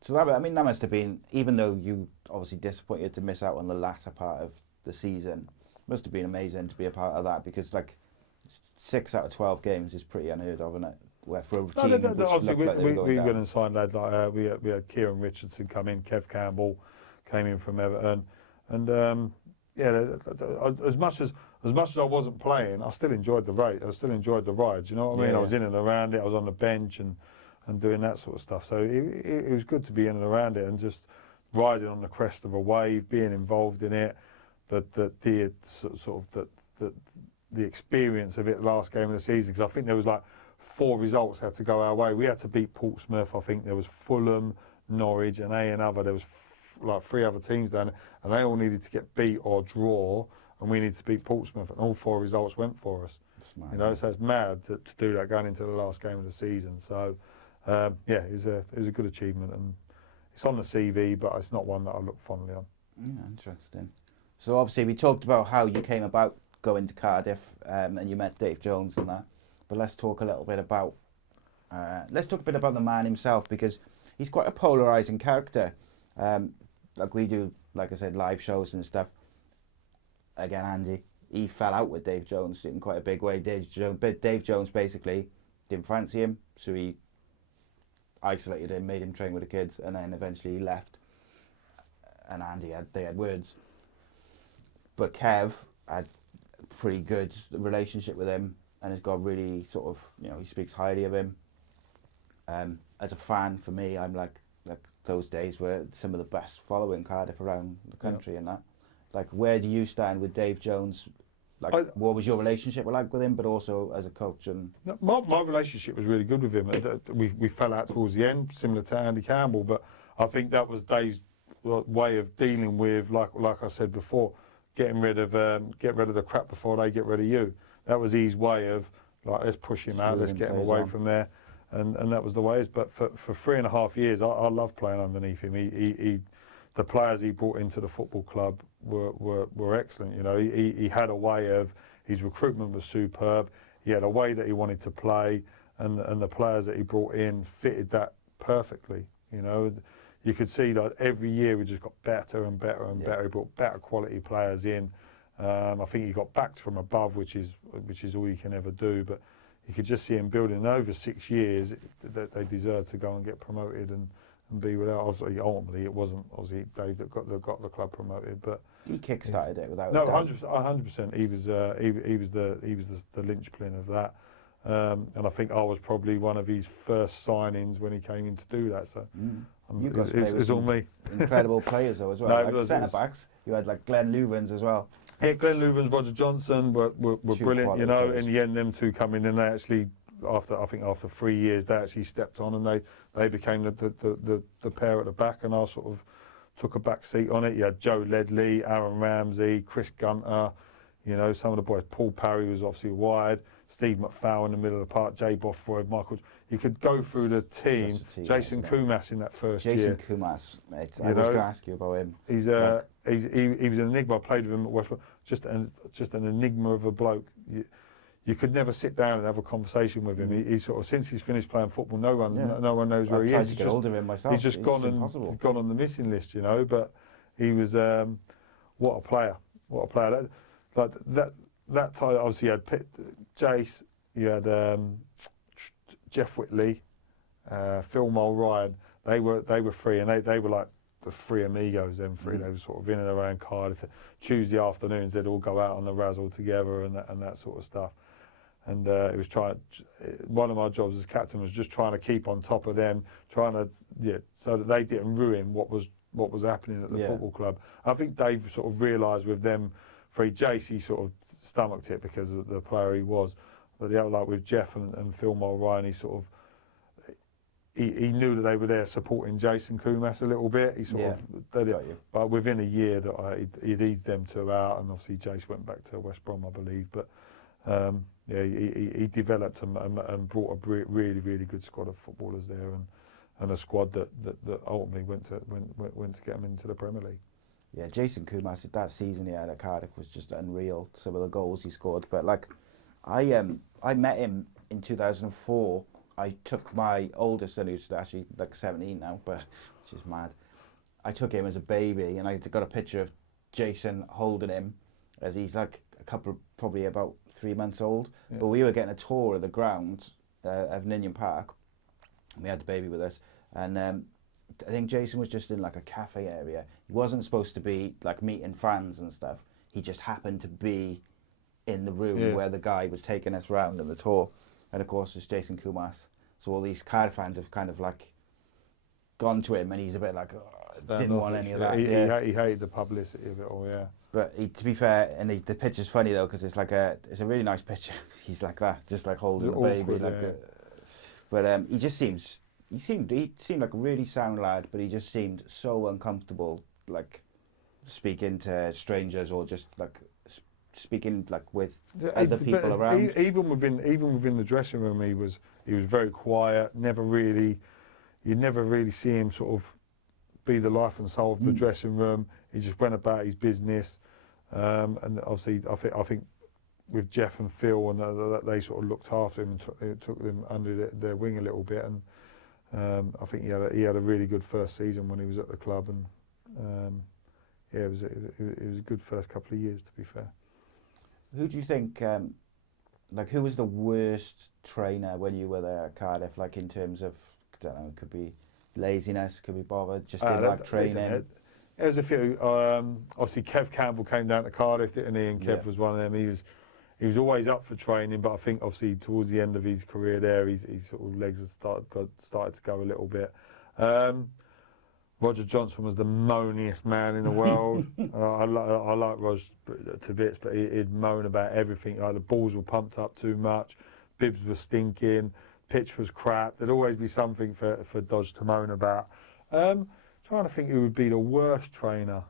So that must have been, even though you obviously disappointed to miss out on the latter part of the season, must have been amazing to be a part of that, because like 6 out of 12 games is pretty unheard of, isn't it? Where for a team obviously we went and signed lads like we had Kieran Richardson come in, Kev Campbell came in from Everton, and as much as I wasn't playing, I still enjoyed the ride. I still enjoyed the rides. You know what I mean? I was in and around it. I was on the bench and doing that sort of stuff. So it was good to be in and around it and just riding on the crest of a wave, being involved in it. The experience of it last game of the season, because I think there was like 4 results had to go our way. We had to beat Portsmouth. I think there was Fulham, Norwich, and another. There was like 3 other teams down, and they all needed to get beat or draw, and we need to beat Portsmouth, and all 4 results went for us. Smart, You know, so it's mad to do that going into the last game of the season. So, it was a good achievement, and it's on the CV, but it's not one that I look fondly on. Yeah, interesting. So obviously we talked about how you came about going to Cardiff, and you met Dave Jones and that. But let's talk a bit about the man himself, because he's quite a polarising character. Like we do, like I said, live shows and stuff. Again, Andy, he fell out with Dave Jones in quite a big way. Dave Jones basically didn't fancy him, so he isolated him, made him train with the kids, and then eventually he left. And they had words. But Kev had a pretty good relationship with him, and has got really sort of, he speaks highly of him. As a fan, for me, I'm like those days were some of the best following Cardiff around the country. And that. Like, where do you stand with Dave Jones? Like, what was your relationship like with him, but also as a coach? And my relationship was really good with him. We fell out towards the end, similar to Andy Campbell, but I think that was Dave's way of dealing with, like I said before, get rid of the crap before they get rid of you. That was his way of, like, let's push him out, let's get him away from there, and that was the way. But for 3.5 years, I loved playing underneath him. The players he brought into the football club were excellent. He had a way of, his recruitment was superb. He had a way that he wanted to play, and the players that he brought in fitted that perfectly. You could see that every year we just got better and better and better. He brought better quality players in. I think he got backed from above, which is all you can ever do. But you could just see him building. And over 6 years, that they deserved to go and get promoted and be without. Obviously, ultimately, it wasn't obviously Dave that got the club promoted, but he kick-started it without. No, 100%. He was the linchpin of that. And I think I was probably one of his first signings when he came in to do that. So you got to play with all me. Incredible players though as well. No, like centre backs, you had like Glenn Louvens as well. Yeah, Glenn Louvens, Roger Johnson were brilliant. Players. In the end, them two come in, and they actually, after 3 years, they actually stepped on, and they became the pair at the back, and I sort of took a back seat on it. You had Joe Ledley, Aaron Ramsey, Chris Gunter, some of the boys. Paul Parry was obviously wide. Steve McFowle in the middle of the park, Jay Bothroyd, Michael. You could go through the team. Jason Kumas in that first year. Jason Kumas, mate. I was going to ask you about him. He was an enigma. I played with him at West Brom. Just an enigma of a bloke. You could never sit down and have a conversation with him. He sort of, since he's finished playing football, no one knows where he is. Get hold of him myself. He's just gone on the missing list, But he was what a player. What a player. That time, obviously, you had Jace, you had Jeff Whitley, Phil Mulryan. They were free, and they were like the three amigos. Them three, they were sort of in and around Cardiff. Tuesday afternoons, they'd all go out on the razzle together and that sort of stuff. And it was one of my jobs as captain was just trying to keep on top of them, so that they didn't ruin what was happening at the football club. I think Dave sort of realised with them three, Jace, he sort of stomached it because of the player he was. But the other, like with Jeff and Phil Mulryan, he sort of he knew that they were there supporting Jason Kumas a little bit. He sort of did it, but within a year that he'd eased them two out, and obviously Jace went back to West Brom, I believe. But he developed and brought a really, really good squad of footballers there, and a squad that ultimately went to get him into the Premier League. Yeah, Jason Kumas, that season he had at Cardiff was just unreal. Some of the goals he scored, but like, I met him in 2004. I took my oldest son, who's actually like 17 now, but which is mad. I took him as a baby, and I got a picture of Jason holding him as he's like probably about 3 months old. Yeah. But we were getting a tour of the ground of Ninian Park, and we had the baby with us, and I think Jason was just in like a cafe area. He wasn't supposed to be like meeting fans and stuff. He just happened to be in the room where the guy was taking us round on the tour. And of course, it's Jason Kumas. So all these Cardiff fans have kind of like gone to him, and he's a bit like, didn't want any of that. He hated the publicity of it all, But to be fair, and the picture's funny though, because it's a really nice picture. He's like that, just like holding the baby. But he seemed like a really sound lad, but he just seemed so uncomfortable, like speaking to strangers or just like speaking like with other people around? Even within the dressing room, he was very quiet. You'd never really see him sort of be the life and soul of the dressing room. He just went about his business, and obviously I think with Jeff and Phil, and they sort of looked after him and took them under their wing a little bit. And I think he had a really good first season when he was at the club, and yeah, it was a good first couple of years, to be fair. Who do you think, who was the worst trainer when you were there at Cardiff? Like in terms of, I don't know, it could be laziness, could be bothered, just didn't like training. There was a few. Obviously, Kev Campbell came down to Cardiff, didn't he? And Kev was one of them. He was always up for training, but I think obviously towards the end of his career there, his sort of legs had started to go a little bit. Roger Johnson was the moaniest man in the world. I like Roger to bits, but he'd moan about everything. Like the balls were pumped up too much, bibs were stinking, pitch was crap. There'd always be something for Dodge to moan about. Trying to think who would be the worst trainer.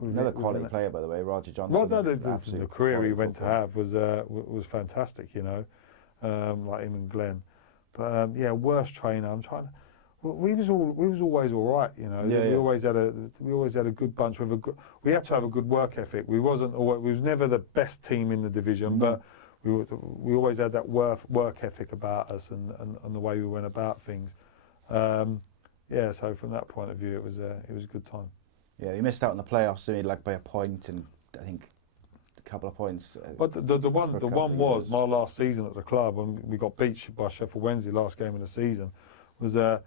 Another quality player, by the way, Roger Johnson. The career he went to have was fantastic, you know, like him and Glenn. But worst trainer. I'm trying to. We was always all right, you know. We always had a good bunch with we had to have a good work ethic. We was never the best team in the division, but we always had that work ethic about us and the way we went about things. So from that point of view, it was a good time. Yeah, you missed out on the playoffs, didn't you? Like by a point, and I think a couple of points. But the one was my last season at the club when we got beat by Sheffield Wednesday, last game of the season, was I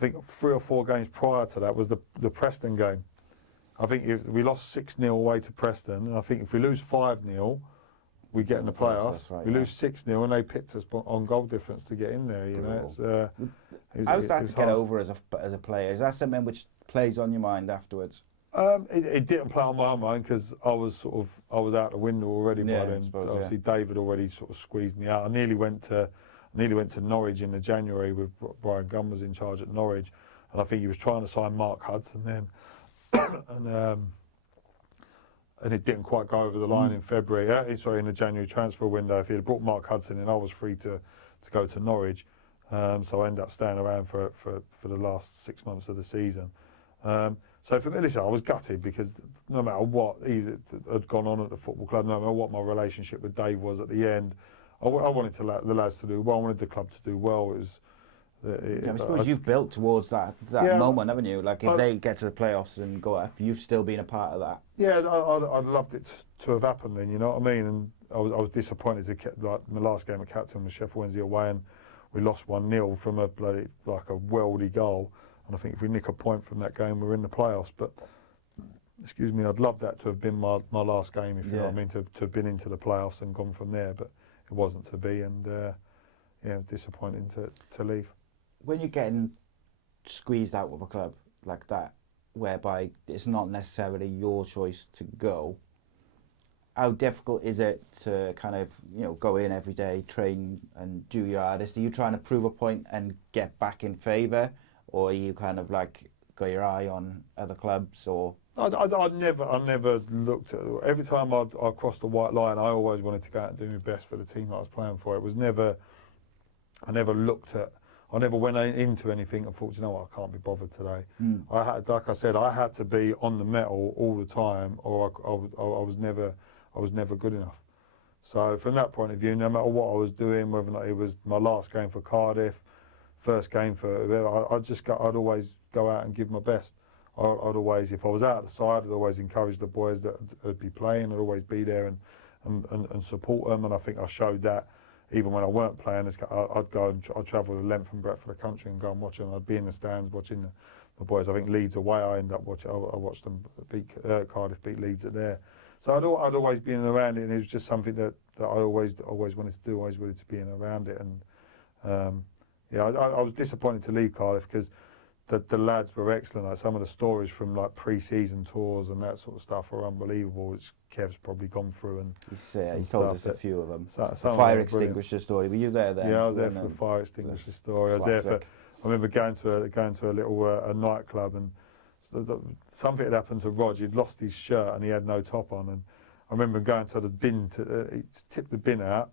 think 3 or 4 games prior to that was the Preston game. I think if we lost 6-0 away to Preston, and I think if we lose 5-0, we get in the playoffs. Right, we lose 6-0, and they picked us on goal difference to get in there. You know, how's that to get over as a player? Is that something which plays on your mind afterwards? It didn't play on my mind because I was out the window already by then. Obviously, David already sort of squeezed me out. I nearly went to Norwich in the January with Brian Gunn was in charge at Norwich, and I think he was trying to sign Mark Hudson then, and it didn't quite go over the line in February. In the January transfer window. If he had brought Mark Hudson in, I was free to go to Norwich, so I ended up staying around for the last 6 months of the season. So for me, listen, I was gutted because no matter what had gone on at the football club, no matter what my relationship with Dave was at the end, I wanted the lads to do well. I wanted the club to do well. I suppose you've built towards that moment, haven't you? Like if they get to the playoffs and go up, you've still been a part of that. Yeah, I'd loved it to have happened then. You know what I mean? And I was disappointed. Like my last game at captain was Sheffield Wednesday away, and we lost 1-0 from a bloody a worldy goal. And I think if we nick a point from that game, we're in the playoffs. But excuse me, I'd love that to have been my last game, if you know what I mean, to have been into the playoffs and gone from there. But it wasn't to be, and disappointing to leave. When you're getting squeezed out of a club like that, whereby it's not necessarily your choice to go, how difficult is it to kind of go in every day, train and do your hardest? Are you trying to prove a point and get back in favour, or are you kind of like got your eye on other clubs? Or I never looked at. Every time I crossed the white line, I always wanted to go out and do my best for the team that I was playing for. It was never. I never went into anything and thought, you know what, I can't be bothered today. I had, like I said, I had to be on the metal all the time, or I was never good enough. So from that point of view, no matter what I was doing, whether or not it was my last game for Cardiff, first game for, I'd always go out and give my best. I'd always, if I was out of the side, I'd always encourage the boys that would be playing. I'd always be there and support them. And I think I showed that even when I weren't playing. I'd travel the length and breadth of the country and go and watch them. I'd be in the stands watching the boys. I think Leeds away, I watched them beat Cardiff beat Leeds at there. So I'd always been around it, and it was just something that I always wanted to do. Always wanted to be in around it, and I was disappointed to leave Cardiff because the lads were excellent. Like some of the stories from like pre-season tours and that sort of stuff are unbelievable, which Kev's probably gone through. And he told us a few of them. The fire extinguisher story. Were you there then? Yeah, I was there for the fire extinguisher story. I was there for. I remember going to a little a nightclub, and something had happened to Rog. He'd lost his shirt and he had no top on, I remember going to the bin to tip the bin out,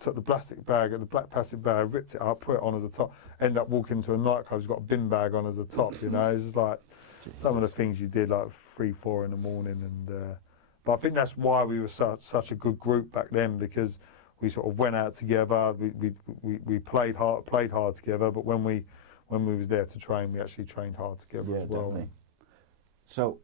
took the plastic bag, the black plastic bag, ripped it up, put it on as a top, end up walking to a nightclub, got a bin bag on as a top, you know. It's just like some of the things you did, like 3, 4 in the morning. And but I think that's why we were such a good group back then, because we sort of went out together, we played hard together, but when we was there to train, we actually trained hard together as well. Definitely. So,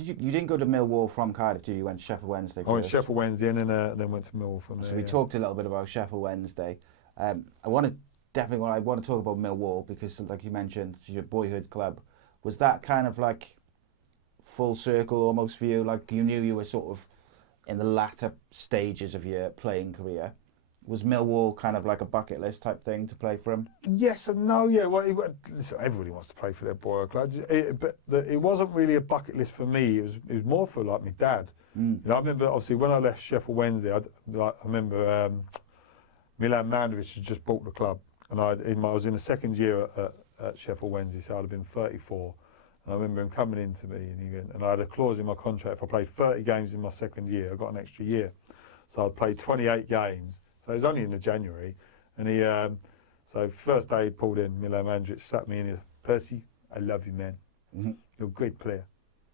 you didn't go to Millwall from Cardiff, did you? You went to Sheffield Wednesday first. I went to Sheffield Wednesday and then went to Millwall from there. So we talked a little bit about Sheffield Wednesday. I want to talk about Millwall because, like you mentioned, it's your boyhood club. Was that kind of like full circle almost for you? Like you knew you were sort of in the latter stages of your playing career. Was Millwall kind of like a bucket list type thing to play for them? Yes and no, yeah. Well, listen, everybody wants to play for their boyhood club, but it wasn't really a bucket list for me. It was more for like my dad. You know, I remember obviously when I left Sheffield Wednesday, I remember Milan Mandaric had just bought the club, and I was in the second year at Sheffield Wednesday, so I'd have been 34. And I remember him coming in to me, and he went, and I had a clause in my contract: if I played 30 games in my second year, I got an extra year. So I'd played 28 games. So it was only in the January, and he. So first day he pulled in, Milan Mandaric sat me in. He said, "Percy, I love you, man. You're a great player,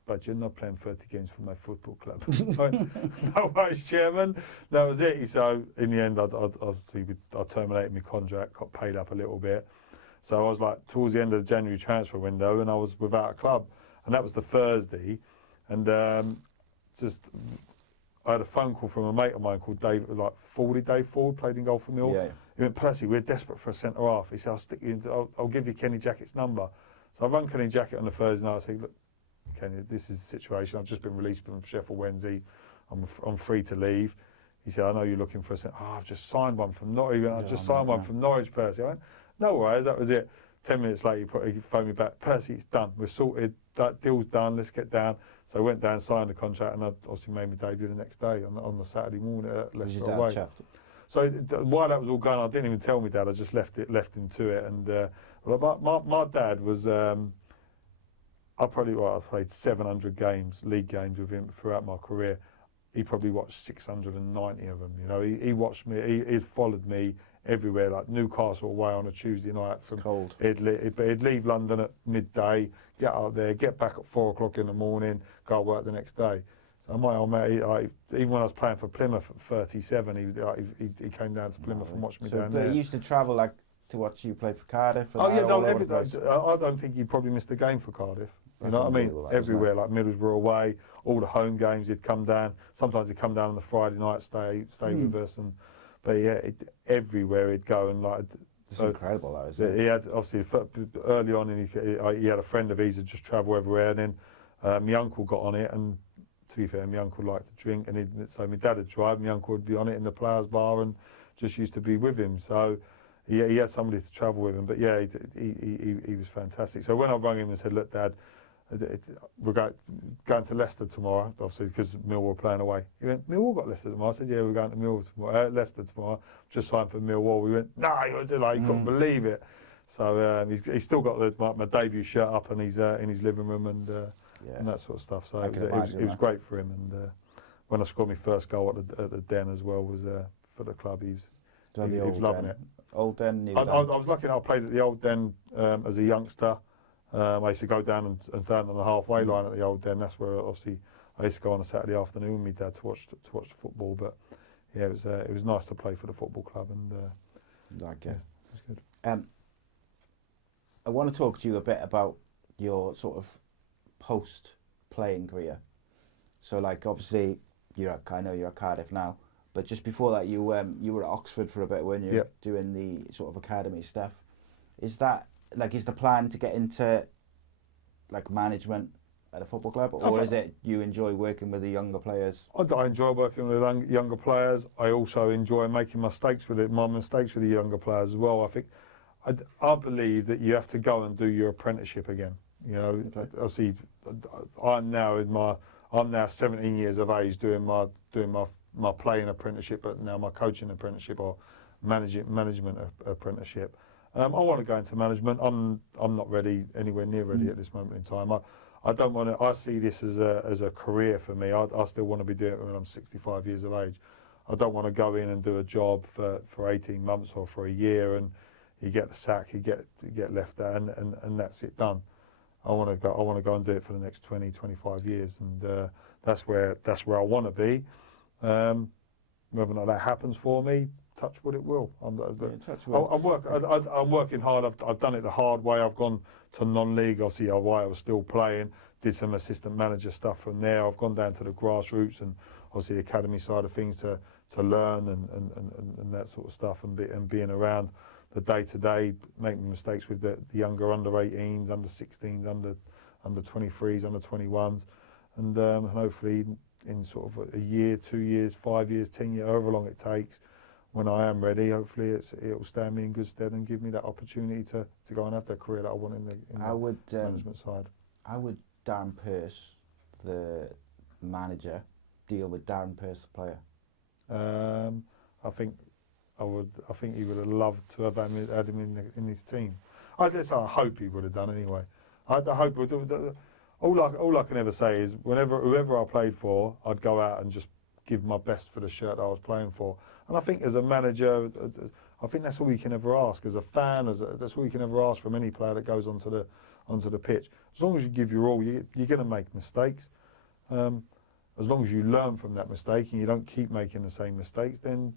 but you're not playing 30 games for my football club." I went, "No worries, chairman." That was it. So in the end, I terminated my contract, got paid up a little bit. So I was like towards the end of the January transfer window, and I was without a club, and that was the Thursday, and I had a phone call from a mate of mine called Dave, like Dave Ford, played in goal for Mill. Yeah. He went, "Percy, we're desperate for a centre half." He said, I'll give you Kenny Jackett's number. So I rang Kenny Jackett on the Thursday night. I said, "Look, Kenny, this is the situation. I've just been released from Sheffield Wednesday. I'm free to leave." He said, "I know you're looking for a centre." "Oh, I've just signed one from Norwich." "I've just signed one from Norwich, Percy." I went, "No worries, that was it." 10 minutes later, he phoned me back. "Percy, it's done. We're sorted. That deal's done. Let's get down." So I went down, signed the contract, and I obviously made my debut the next day on the Saturday morning at Leicester away. So while that was all going on, I didn't even tell my dad. I just left him to it. And my dad was, I played 700 league games with him throughout my career. He probably watched 690 of them. You know, he watched me. He'd followed me everywhere, like Newcastle away on a Tuesday night. Cold. He'd leave London at midday, get out there, get back at 4 o'clock in the morning, go work the next day. So my old mate, even when I was playing for Plymouth at 37, he came down to Plymouth and watched me down there. He used to travel like to watch you play for Cardiff. Oh yeah, no, I don't think he probably missed a game for Cardiff. You know what I mean? Everywhere, like Middlesbrough away, all the home games he'd come down. Sometimes he'd come down on the Friday night, stay with us, but yeah, everywhere he'd go and like. It's incredible, that isn't it? He had obviously early on, he had a friend of his that just travel everywhere, and then my uncle got on it, and to be fair, my uncle liked to drink, and so my dad would drive, my uncle would be on it in the Players Bar, and just used to be with him. So he had somebody to travel with him, but yeah, he was fantastic. So when I rang him and said, "Look, Dad, we're going to Leicester tomorrow," obviously because Millwall were playing away. He went, "Millwall got Leicester tomorrow?" I said, "Yeah, we're going to Leicester tomorrow. Just signed for Millwall." We went, "No, you couldn't believe it." So he's still got my debut shirt up in his living room and that sort of stuff. So it was great for him. And when I scored my first goal at the Den as well was for the club. He was loving it. Old Den. I was lucky enough. I played at the Old Den as a youngster. I used to go down and stand on the halfway line at the Old Den. That's where obviously I used to go on a Saturday afternoon with my dad to watch the football. But yeah, it was nice to play for the football club, and it was good. I want to talk to you a bit about your sort of post-playing career. So, like, obviously, I know you're at Cardiff now, but just before that, you were at Oxford for a bit, weren't you? Yep. Doing the sort of academy stuff. Is the plan to get into like management at a football club, or is it you enjoy working with the younger players? I enjoy working with younger players. I also enjoy making my mistakes with the younger players as well. I think I believe that you have to go and do your apprenticeship again. You know, obviously, I'm now 17 years of age doing my playing apprenticeship, but now my coaching apprenticeship or management apprenticeship. I want to go into management. I'm not ready, anywhere near ready at this moment in time. I don't want to. I see this as a career for me. I still want to be doing it when I'm 65 years of age. I don't want to go in and do a job for 18 months or for a year and you get the sack, you get left there, and that's it done. I want to go and do it for the next 20, 25 years, and that's where I want to be. Whether or not that happens for me, touch wood, it will. I'm working hard. I've done it the hard way. I've gone to non-league, obviously, while I was still playing. Did some assistant manager stuff from there. I've gone down to the grassroots and obviously the academy side of things to learn and that sort of stuff, and being around the day-to-day, making mistakes with the younger under-18s, under-16s, under-23s, under-21s, and hopefully in sort of a year, 2 years, 5 years, 10 years, however long it takes, when I am ready, hopefully it will stand me in good stead and give me that opportunity to go and have that career that I want in the management side. How would Darren Purse, the manager, deal with Darren Purse, the player? I think he would have loved to have had him in his team. I hope he would have done anyway. I hope. All I can ever say is whoever I played for, I'd go out and just give my best for the shirt I was playing for. And I think as a manager, I think that's all you can ever ask. As a fan, that's all you can ever ask from any player that goes onto the pitch. As long as you give your all, you're going to make mistakes. As long as you learn from that mistake and you don't keep making the same mistakes, then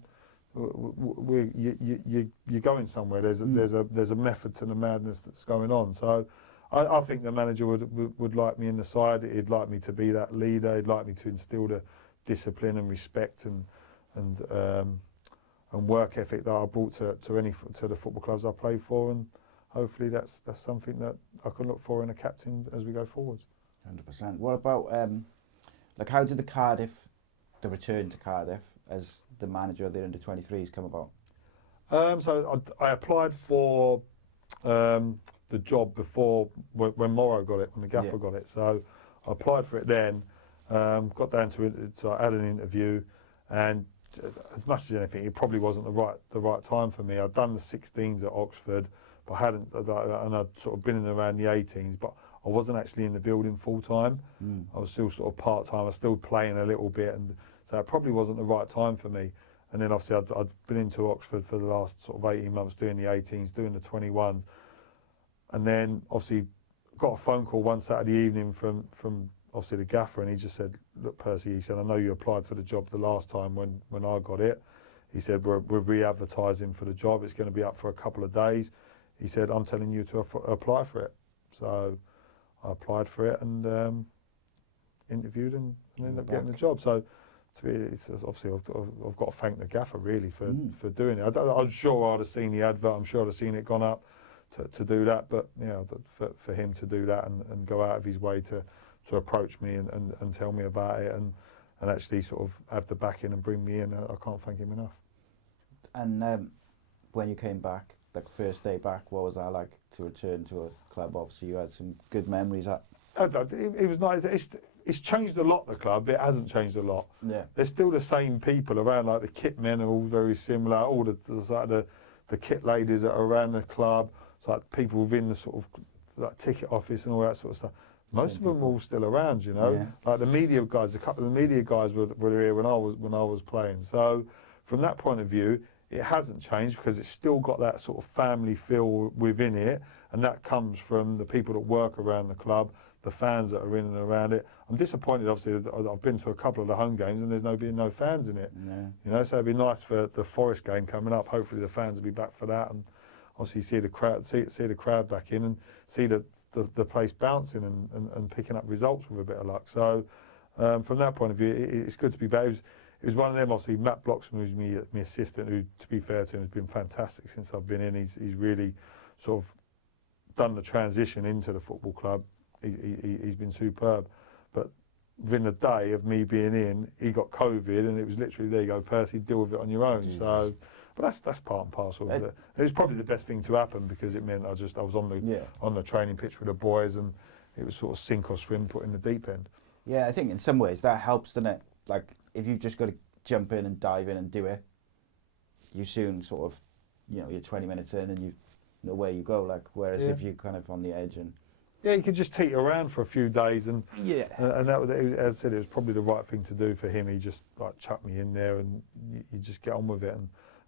you're going somewhere. There's a method to the madness that's going on. So I think the manager would like me in the side. He'd like me to be that leader. He'd like me to instill the discipline and respect and work ethic that I brought to the football clubs I played for, and hopefully that's something that I can look for in a captain as we go forwards. 100%. What about how did the return to Cardiff as the manager of the under-23s come about? So I applied for the job before when Morrow got it, when the gaffer got it. So I applied for it then, got down to it, so I had an interview, and as much as anything, it probably wasn't the right time for me. I'd done the 16s at Oxford, but and I'd sort of been in around the 18s, but I wasn't actually in the building full time. I was still sort of part time. I was still playing a little bit, and so it probably wasn't the right time for me. And then obviously I'd been into Oxford for the last sort of 18 months doing the 18s, doing the 21s, and then obviously got a phone call one Saturday evening from obviously the gaffer, and he just said, "Look, Percy," he said, "I know you applied for the job the last time when I got it." He said, "We're re-advertising for the job. It's going to be up for a couple of days." He said, "I'm telling you to apply for it." So I applied for it and interviewed and ended up getting the job. So obviously I've got to thank the gaffer really for doing it. I'm sure I'd have seen the advert. I'm sure I'd have seen it gone up to do that. But for him to do that and go out of his way to approach me and tell me about it and actually sort of have the backing and bring me in, I can't thank him enough. And when you came back, like first day back, what was that like to return to a club? Obviously you had some good memories. It was nice. It's changed a lot, the club. It hasn't changed a lot. Yeah. There's still the same people around, like the kit men are all very similar, all the kit ladies that are around the club. It's like people within the sort of like ticket office and all that sort of stuff. Most of them are all still around, you know. Yeah. Like the media guys, a couple of the media guys were here when I was playing. So from that point of view, it hasn't changed because it's still got that sort of family feel within it, and that comes from the people that work around the club, the fans that are in and around it. I'm disappointed, obviously, that I've been to a couple of the home games and there's been no fans in it. Yeah. You know, so it'd be nice for the Forest game coming up. Hopefully the fans will be back for that, and obviously see the crowd back in and see the place bouncing and picking up results with a bit of luck. So from that point of view, it's good to be back. It was one of them, obviously, Matt Bloxham, who's my assistant, who, to be fair to him, has been fantastic since I've been in. He's really sort of done the transition into the football club. He's been superb. But within a day of me being in, he got COVID, and it was literally, there you go, Percy, deal with it on your own. Jesus. So, but that's part and parcel of it. It was probably the best thing to happen because it meant I was on the training pitch with the boys, and it was sort of sink or swim, put in the deep end. Yeah, I think in some ways that helps, doesn't it? Like, if you've just got to jump in and dive in and do it, you soon sort of, you're 20 minutes in and you know where you go. Like, whereas if you're kind of on the edge and Yeah, you could just teeter around for a few days, and that was, as I said, it was probably the right thing to do for him. He just like chucked me in there, and you just get on with it.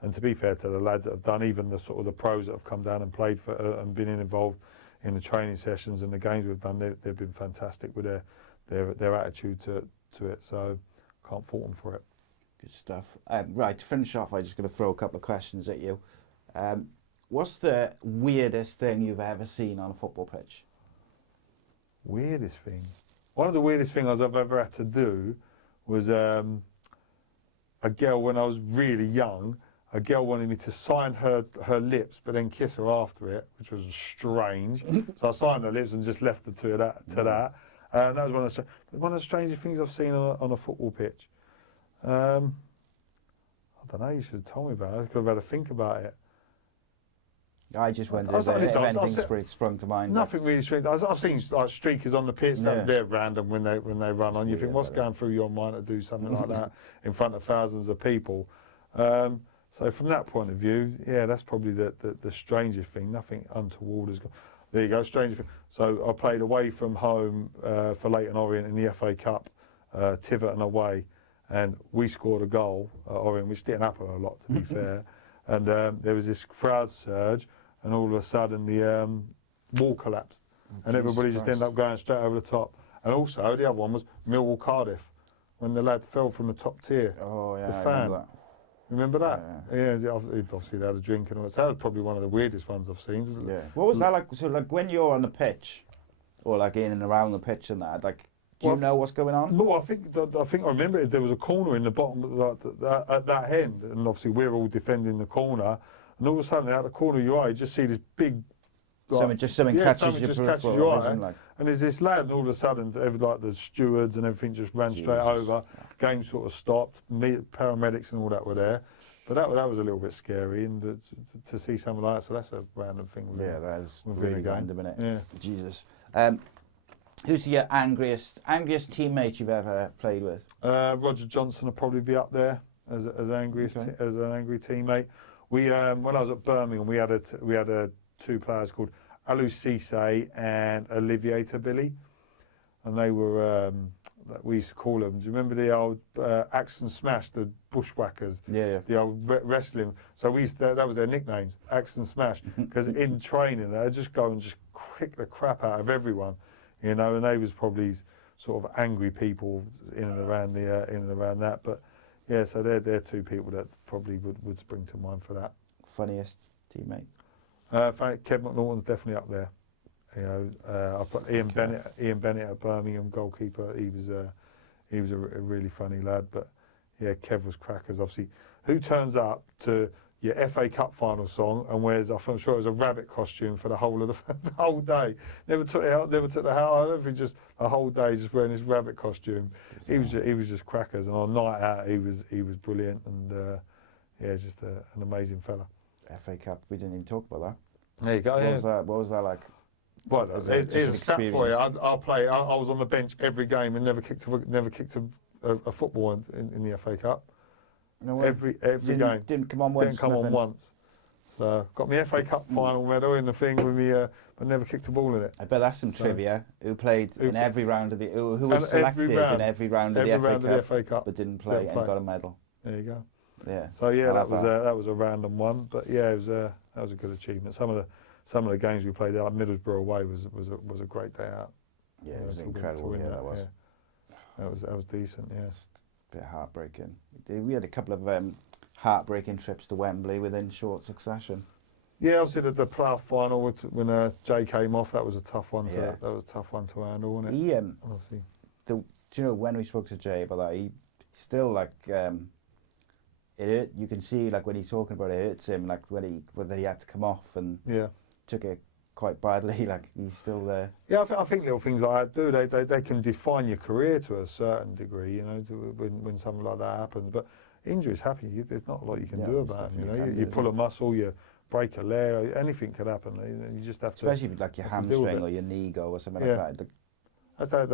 And to be fair to the lads that have done, even the sort of the pros that have come down and played for and been involved in the training sessions and the games we've done, they've been fantastic with their attitude to it. So can't fault them for it. Good stuff. Right, to finish off, I'm just going to throw a couple of questions at you. What's the weirdest thing you've ever seen on a football pitch? Weirdest thing? One of the weirdest things I've ever had to do was a girl when I was really young. A girl wanted me to sign her lips, but then kiss her after it, which was strange. So I signed her lips and just left her to that. That was one of the strangest things I've seen on a football pitch. I don't know. You should have told me about it. I could have had to think about it. I just wondered if anything sprung to mind. Nothing really strange. I've seen like streakers on the pitch. They're random when they run on. You think, what's going through your mind to do something like that in front of thousands of people? So from that point of view, yeah, that's probably the strangest thing. Nothing untoward has gone. There you go, strangest thing. So I played away from home for Leyton Orient in the FA Cup, Tiverton away, and we scored a goal at Orient, which didn't happen a lot, to be fair. And there was this crowd surge, and all of a sudden the wall collapsed, and everybody just ended up going straight over the top. And also the other one was Millwall Cardiff, when the lad fell from the top tier. Oh yeah, the fan. I remember that. Remember that? Yeah, obviously they had a drink and all that. So that was probably one of the weirdest ones I've seen. Yeah. What was that like? So like when you're on the pitch, or like in and around the pitch and that, like, do you know what's going on? No, I think I remember it. There was a corner in the bottom at that end, and obviously we're all defending the corner, and all of a sudden out the corner of your eye, you just see this big. Something catches your eye, like. And there's this lad, and all of a sudden, like the stewards and everything just ran straight over. Game sort of stopped. Paramedics and all that were there, but that was a little bit scary, and to see something like that. So that's a random thing. That is really random, isn't it? Yeah. Jesus. Who's your angriest teammate you've ever played with? Roger Johnson will probably be up there as an angry teammate. We when I was at Birmingham, we had two players called Alou Cisse and Olivier Tabili, and they were we used to call them. Do you remember the old Axe and Smash, the bushwhackers? Yeah. The old wrestling. So that was their nicknames, Axe and Smash, because in training they'd just go and just kick the crap out of everyone, you know. And they was probably sort of angry people in and around that. But yeah, so they're two people that probably would spring to mind for that. Funniest teammate? Kev McNaughton's definitely up there. You know, I put Ian Bennett at Birmingham, goalkeeper. He was a really funny lad. But yeah, Kev was crackers. Obviously, who turns up to your FA Cup final song and wears, I'm sure it was a rabbit costume for the whole of the whole day. Never took it out. Never took the hat. I don't think just a whole day just wearing his rabbit costume. He was just crackers. And on night out, he was brilliant. And yeah, just an amazing fella. FA Cup. We didn't even talk about that. There you go. What was that like? Well, here's a stat for you. I'll play. I was on the bench every game and never kicked a football in the FA Cup. No, every game. Didn't come on once. Didn't come on once. So got my FA Cup final medal in the thing with me, but never kicked a ball in it. I bet that's some trivia. Who played in every round of who was selected in every round of the FA Cup, but didn't play and got a medal. There you go. Yeah. So yeah, that was a random one, but yeah, that was a good achievement. Some of the games we played there, like Middlesbrough away, was a great day out. Yeah, it was incredible. Yeah, that was. Yeah. That was decent. Yeah. A bit heartbreaking. We had a couple of heartbreaking trips to Wembley within short succession. Yeah, obviously the playoff final when Jay came off, that was a tough one. That was a tough one to handle, wasn't it? Obviously. Do you know when we spoke to Jay about that? He still like. You can see like when he's talking about it hurts him, like whether he had to come off and took it quite badly. Like he's still there. Yeah, I think little things like that do. They can define your career to a certain degree. You know, when something like that happens. But injuries happen. There's not a lot you can do about it. You know, you pull a muscle, you break a leg, anything could happen. You just have to. Especially if like your hamstring or your knee go or something like that. I think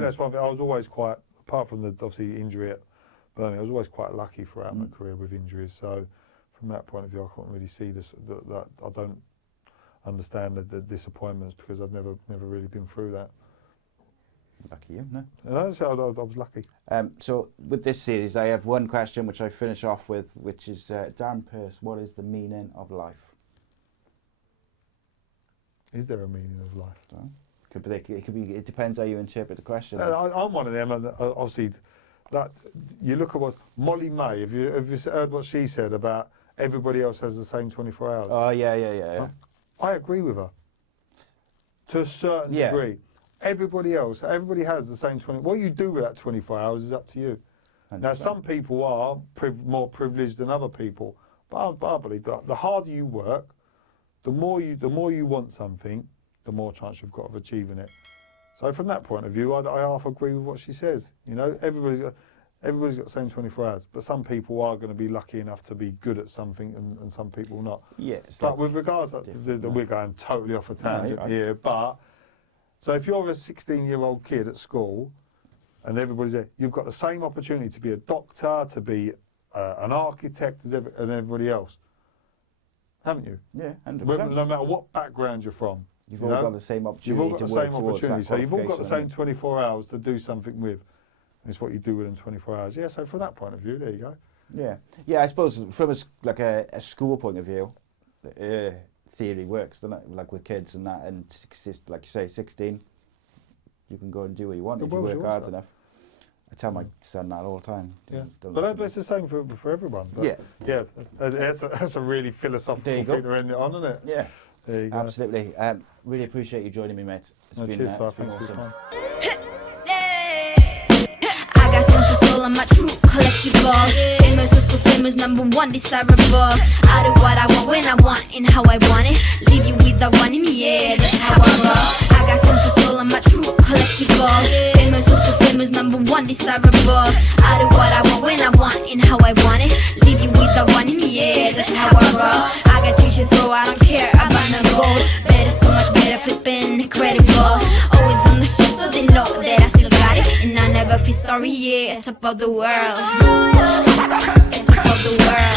that's one thing. I was always quite, apart from the obviously injury at Birmingham, I was always quite lucky throughout my career with injuries. So from that point of view, I can't really see this. understand the disappointments, because I've never really been through that. Lucky you, no? And I was lucky. So with this series, I have one question which I finish off with, which is Darren Purse, what is the meaning of life? Is there a meaning of life? So, it could be. It depends how you interpret the question. I'm one of them. And obviously, that you look at what Molly May. Have you heard what she said about everybody else has the same 24 hours? Oh yeah. I agree with her to a certain degree. Everybody has the same 20. What you do with that 24 hours is up to you. 100%. Now, some people are more privileged than other people, but I believe that the harder you work, the more you want something, the more chance you've got of achieving it. So from that point of view, I half agree with what she says. You know, everybody's got the same 24 hours, but some people are going to be lucky enough to be good at something, and some people not. Yeah. But with regards to we're going totally off a tangent here, but so if you're a 16-year-old kid at school, and everybody's there, you've got the same opportunity to be a doctor, to be an architect as everybody else, haven't you? Yeah, 100%. No matter what background you're from. You've all got the same opportunity. You've all got the same opportunity. So you've all got the same 24 hours to do something with. And it's what you do within 24 hours. Yeah, so from that point of view, there you go. Yeah, I suppose from a school point of view, theory works, doesn't it? Like with kids and that, and like you say, 16, you can go and do what you want if you work hard enough. I tell my son that all the time. Yeah, but it's the same for everyone. But yeah, that's a really philosophical thing to end it on, isn't it? Yeah, there you go. Absolutely. Really appreciate you joining me, mate. Cheers, Sophie. It's been fun. I got tons of soul, I'm a true collectible. Famous, so famous, #1 desirable. I do what I want when I want and how I want it. Leave you with the one in the air, that's how I roll. I got tons of soul, I'm a true collectible. Famous, so famous, #1 desirable. I do what I want when I want and how I want it. Leave you with the one in the air, that's how I roll. I got t-shirts, so I don't care about no gold. Better, so much better, flipping incredible. Always on the show, so they know that I still got it. And I never feel sorry, yeah, top of the world. Top of the world.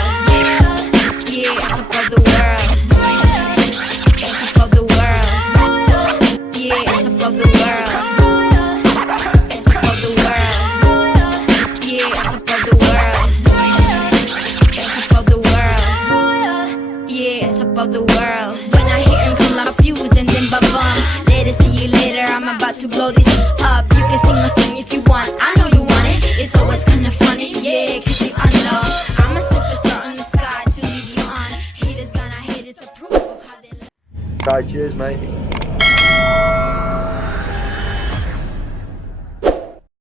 Yeah, top of the world. Top of the world. Yeah, top of the world. Top of the world. Yeah, top of the world. Top of the world. Yeah, top of the world. When I hear him come like a fuse and then ba-bum. Later, see you later, I'm about to blow this up. You can sing or sing if you want, I know you want it. It's always kinda funny, yeah, cause you know I'm a superstar in the sky to lead you on. Haters gonna hate, it's a proof of how they... Right, cheers, mate.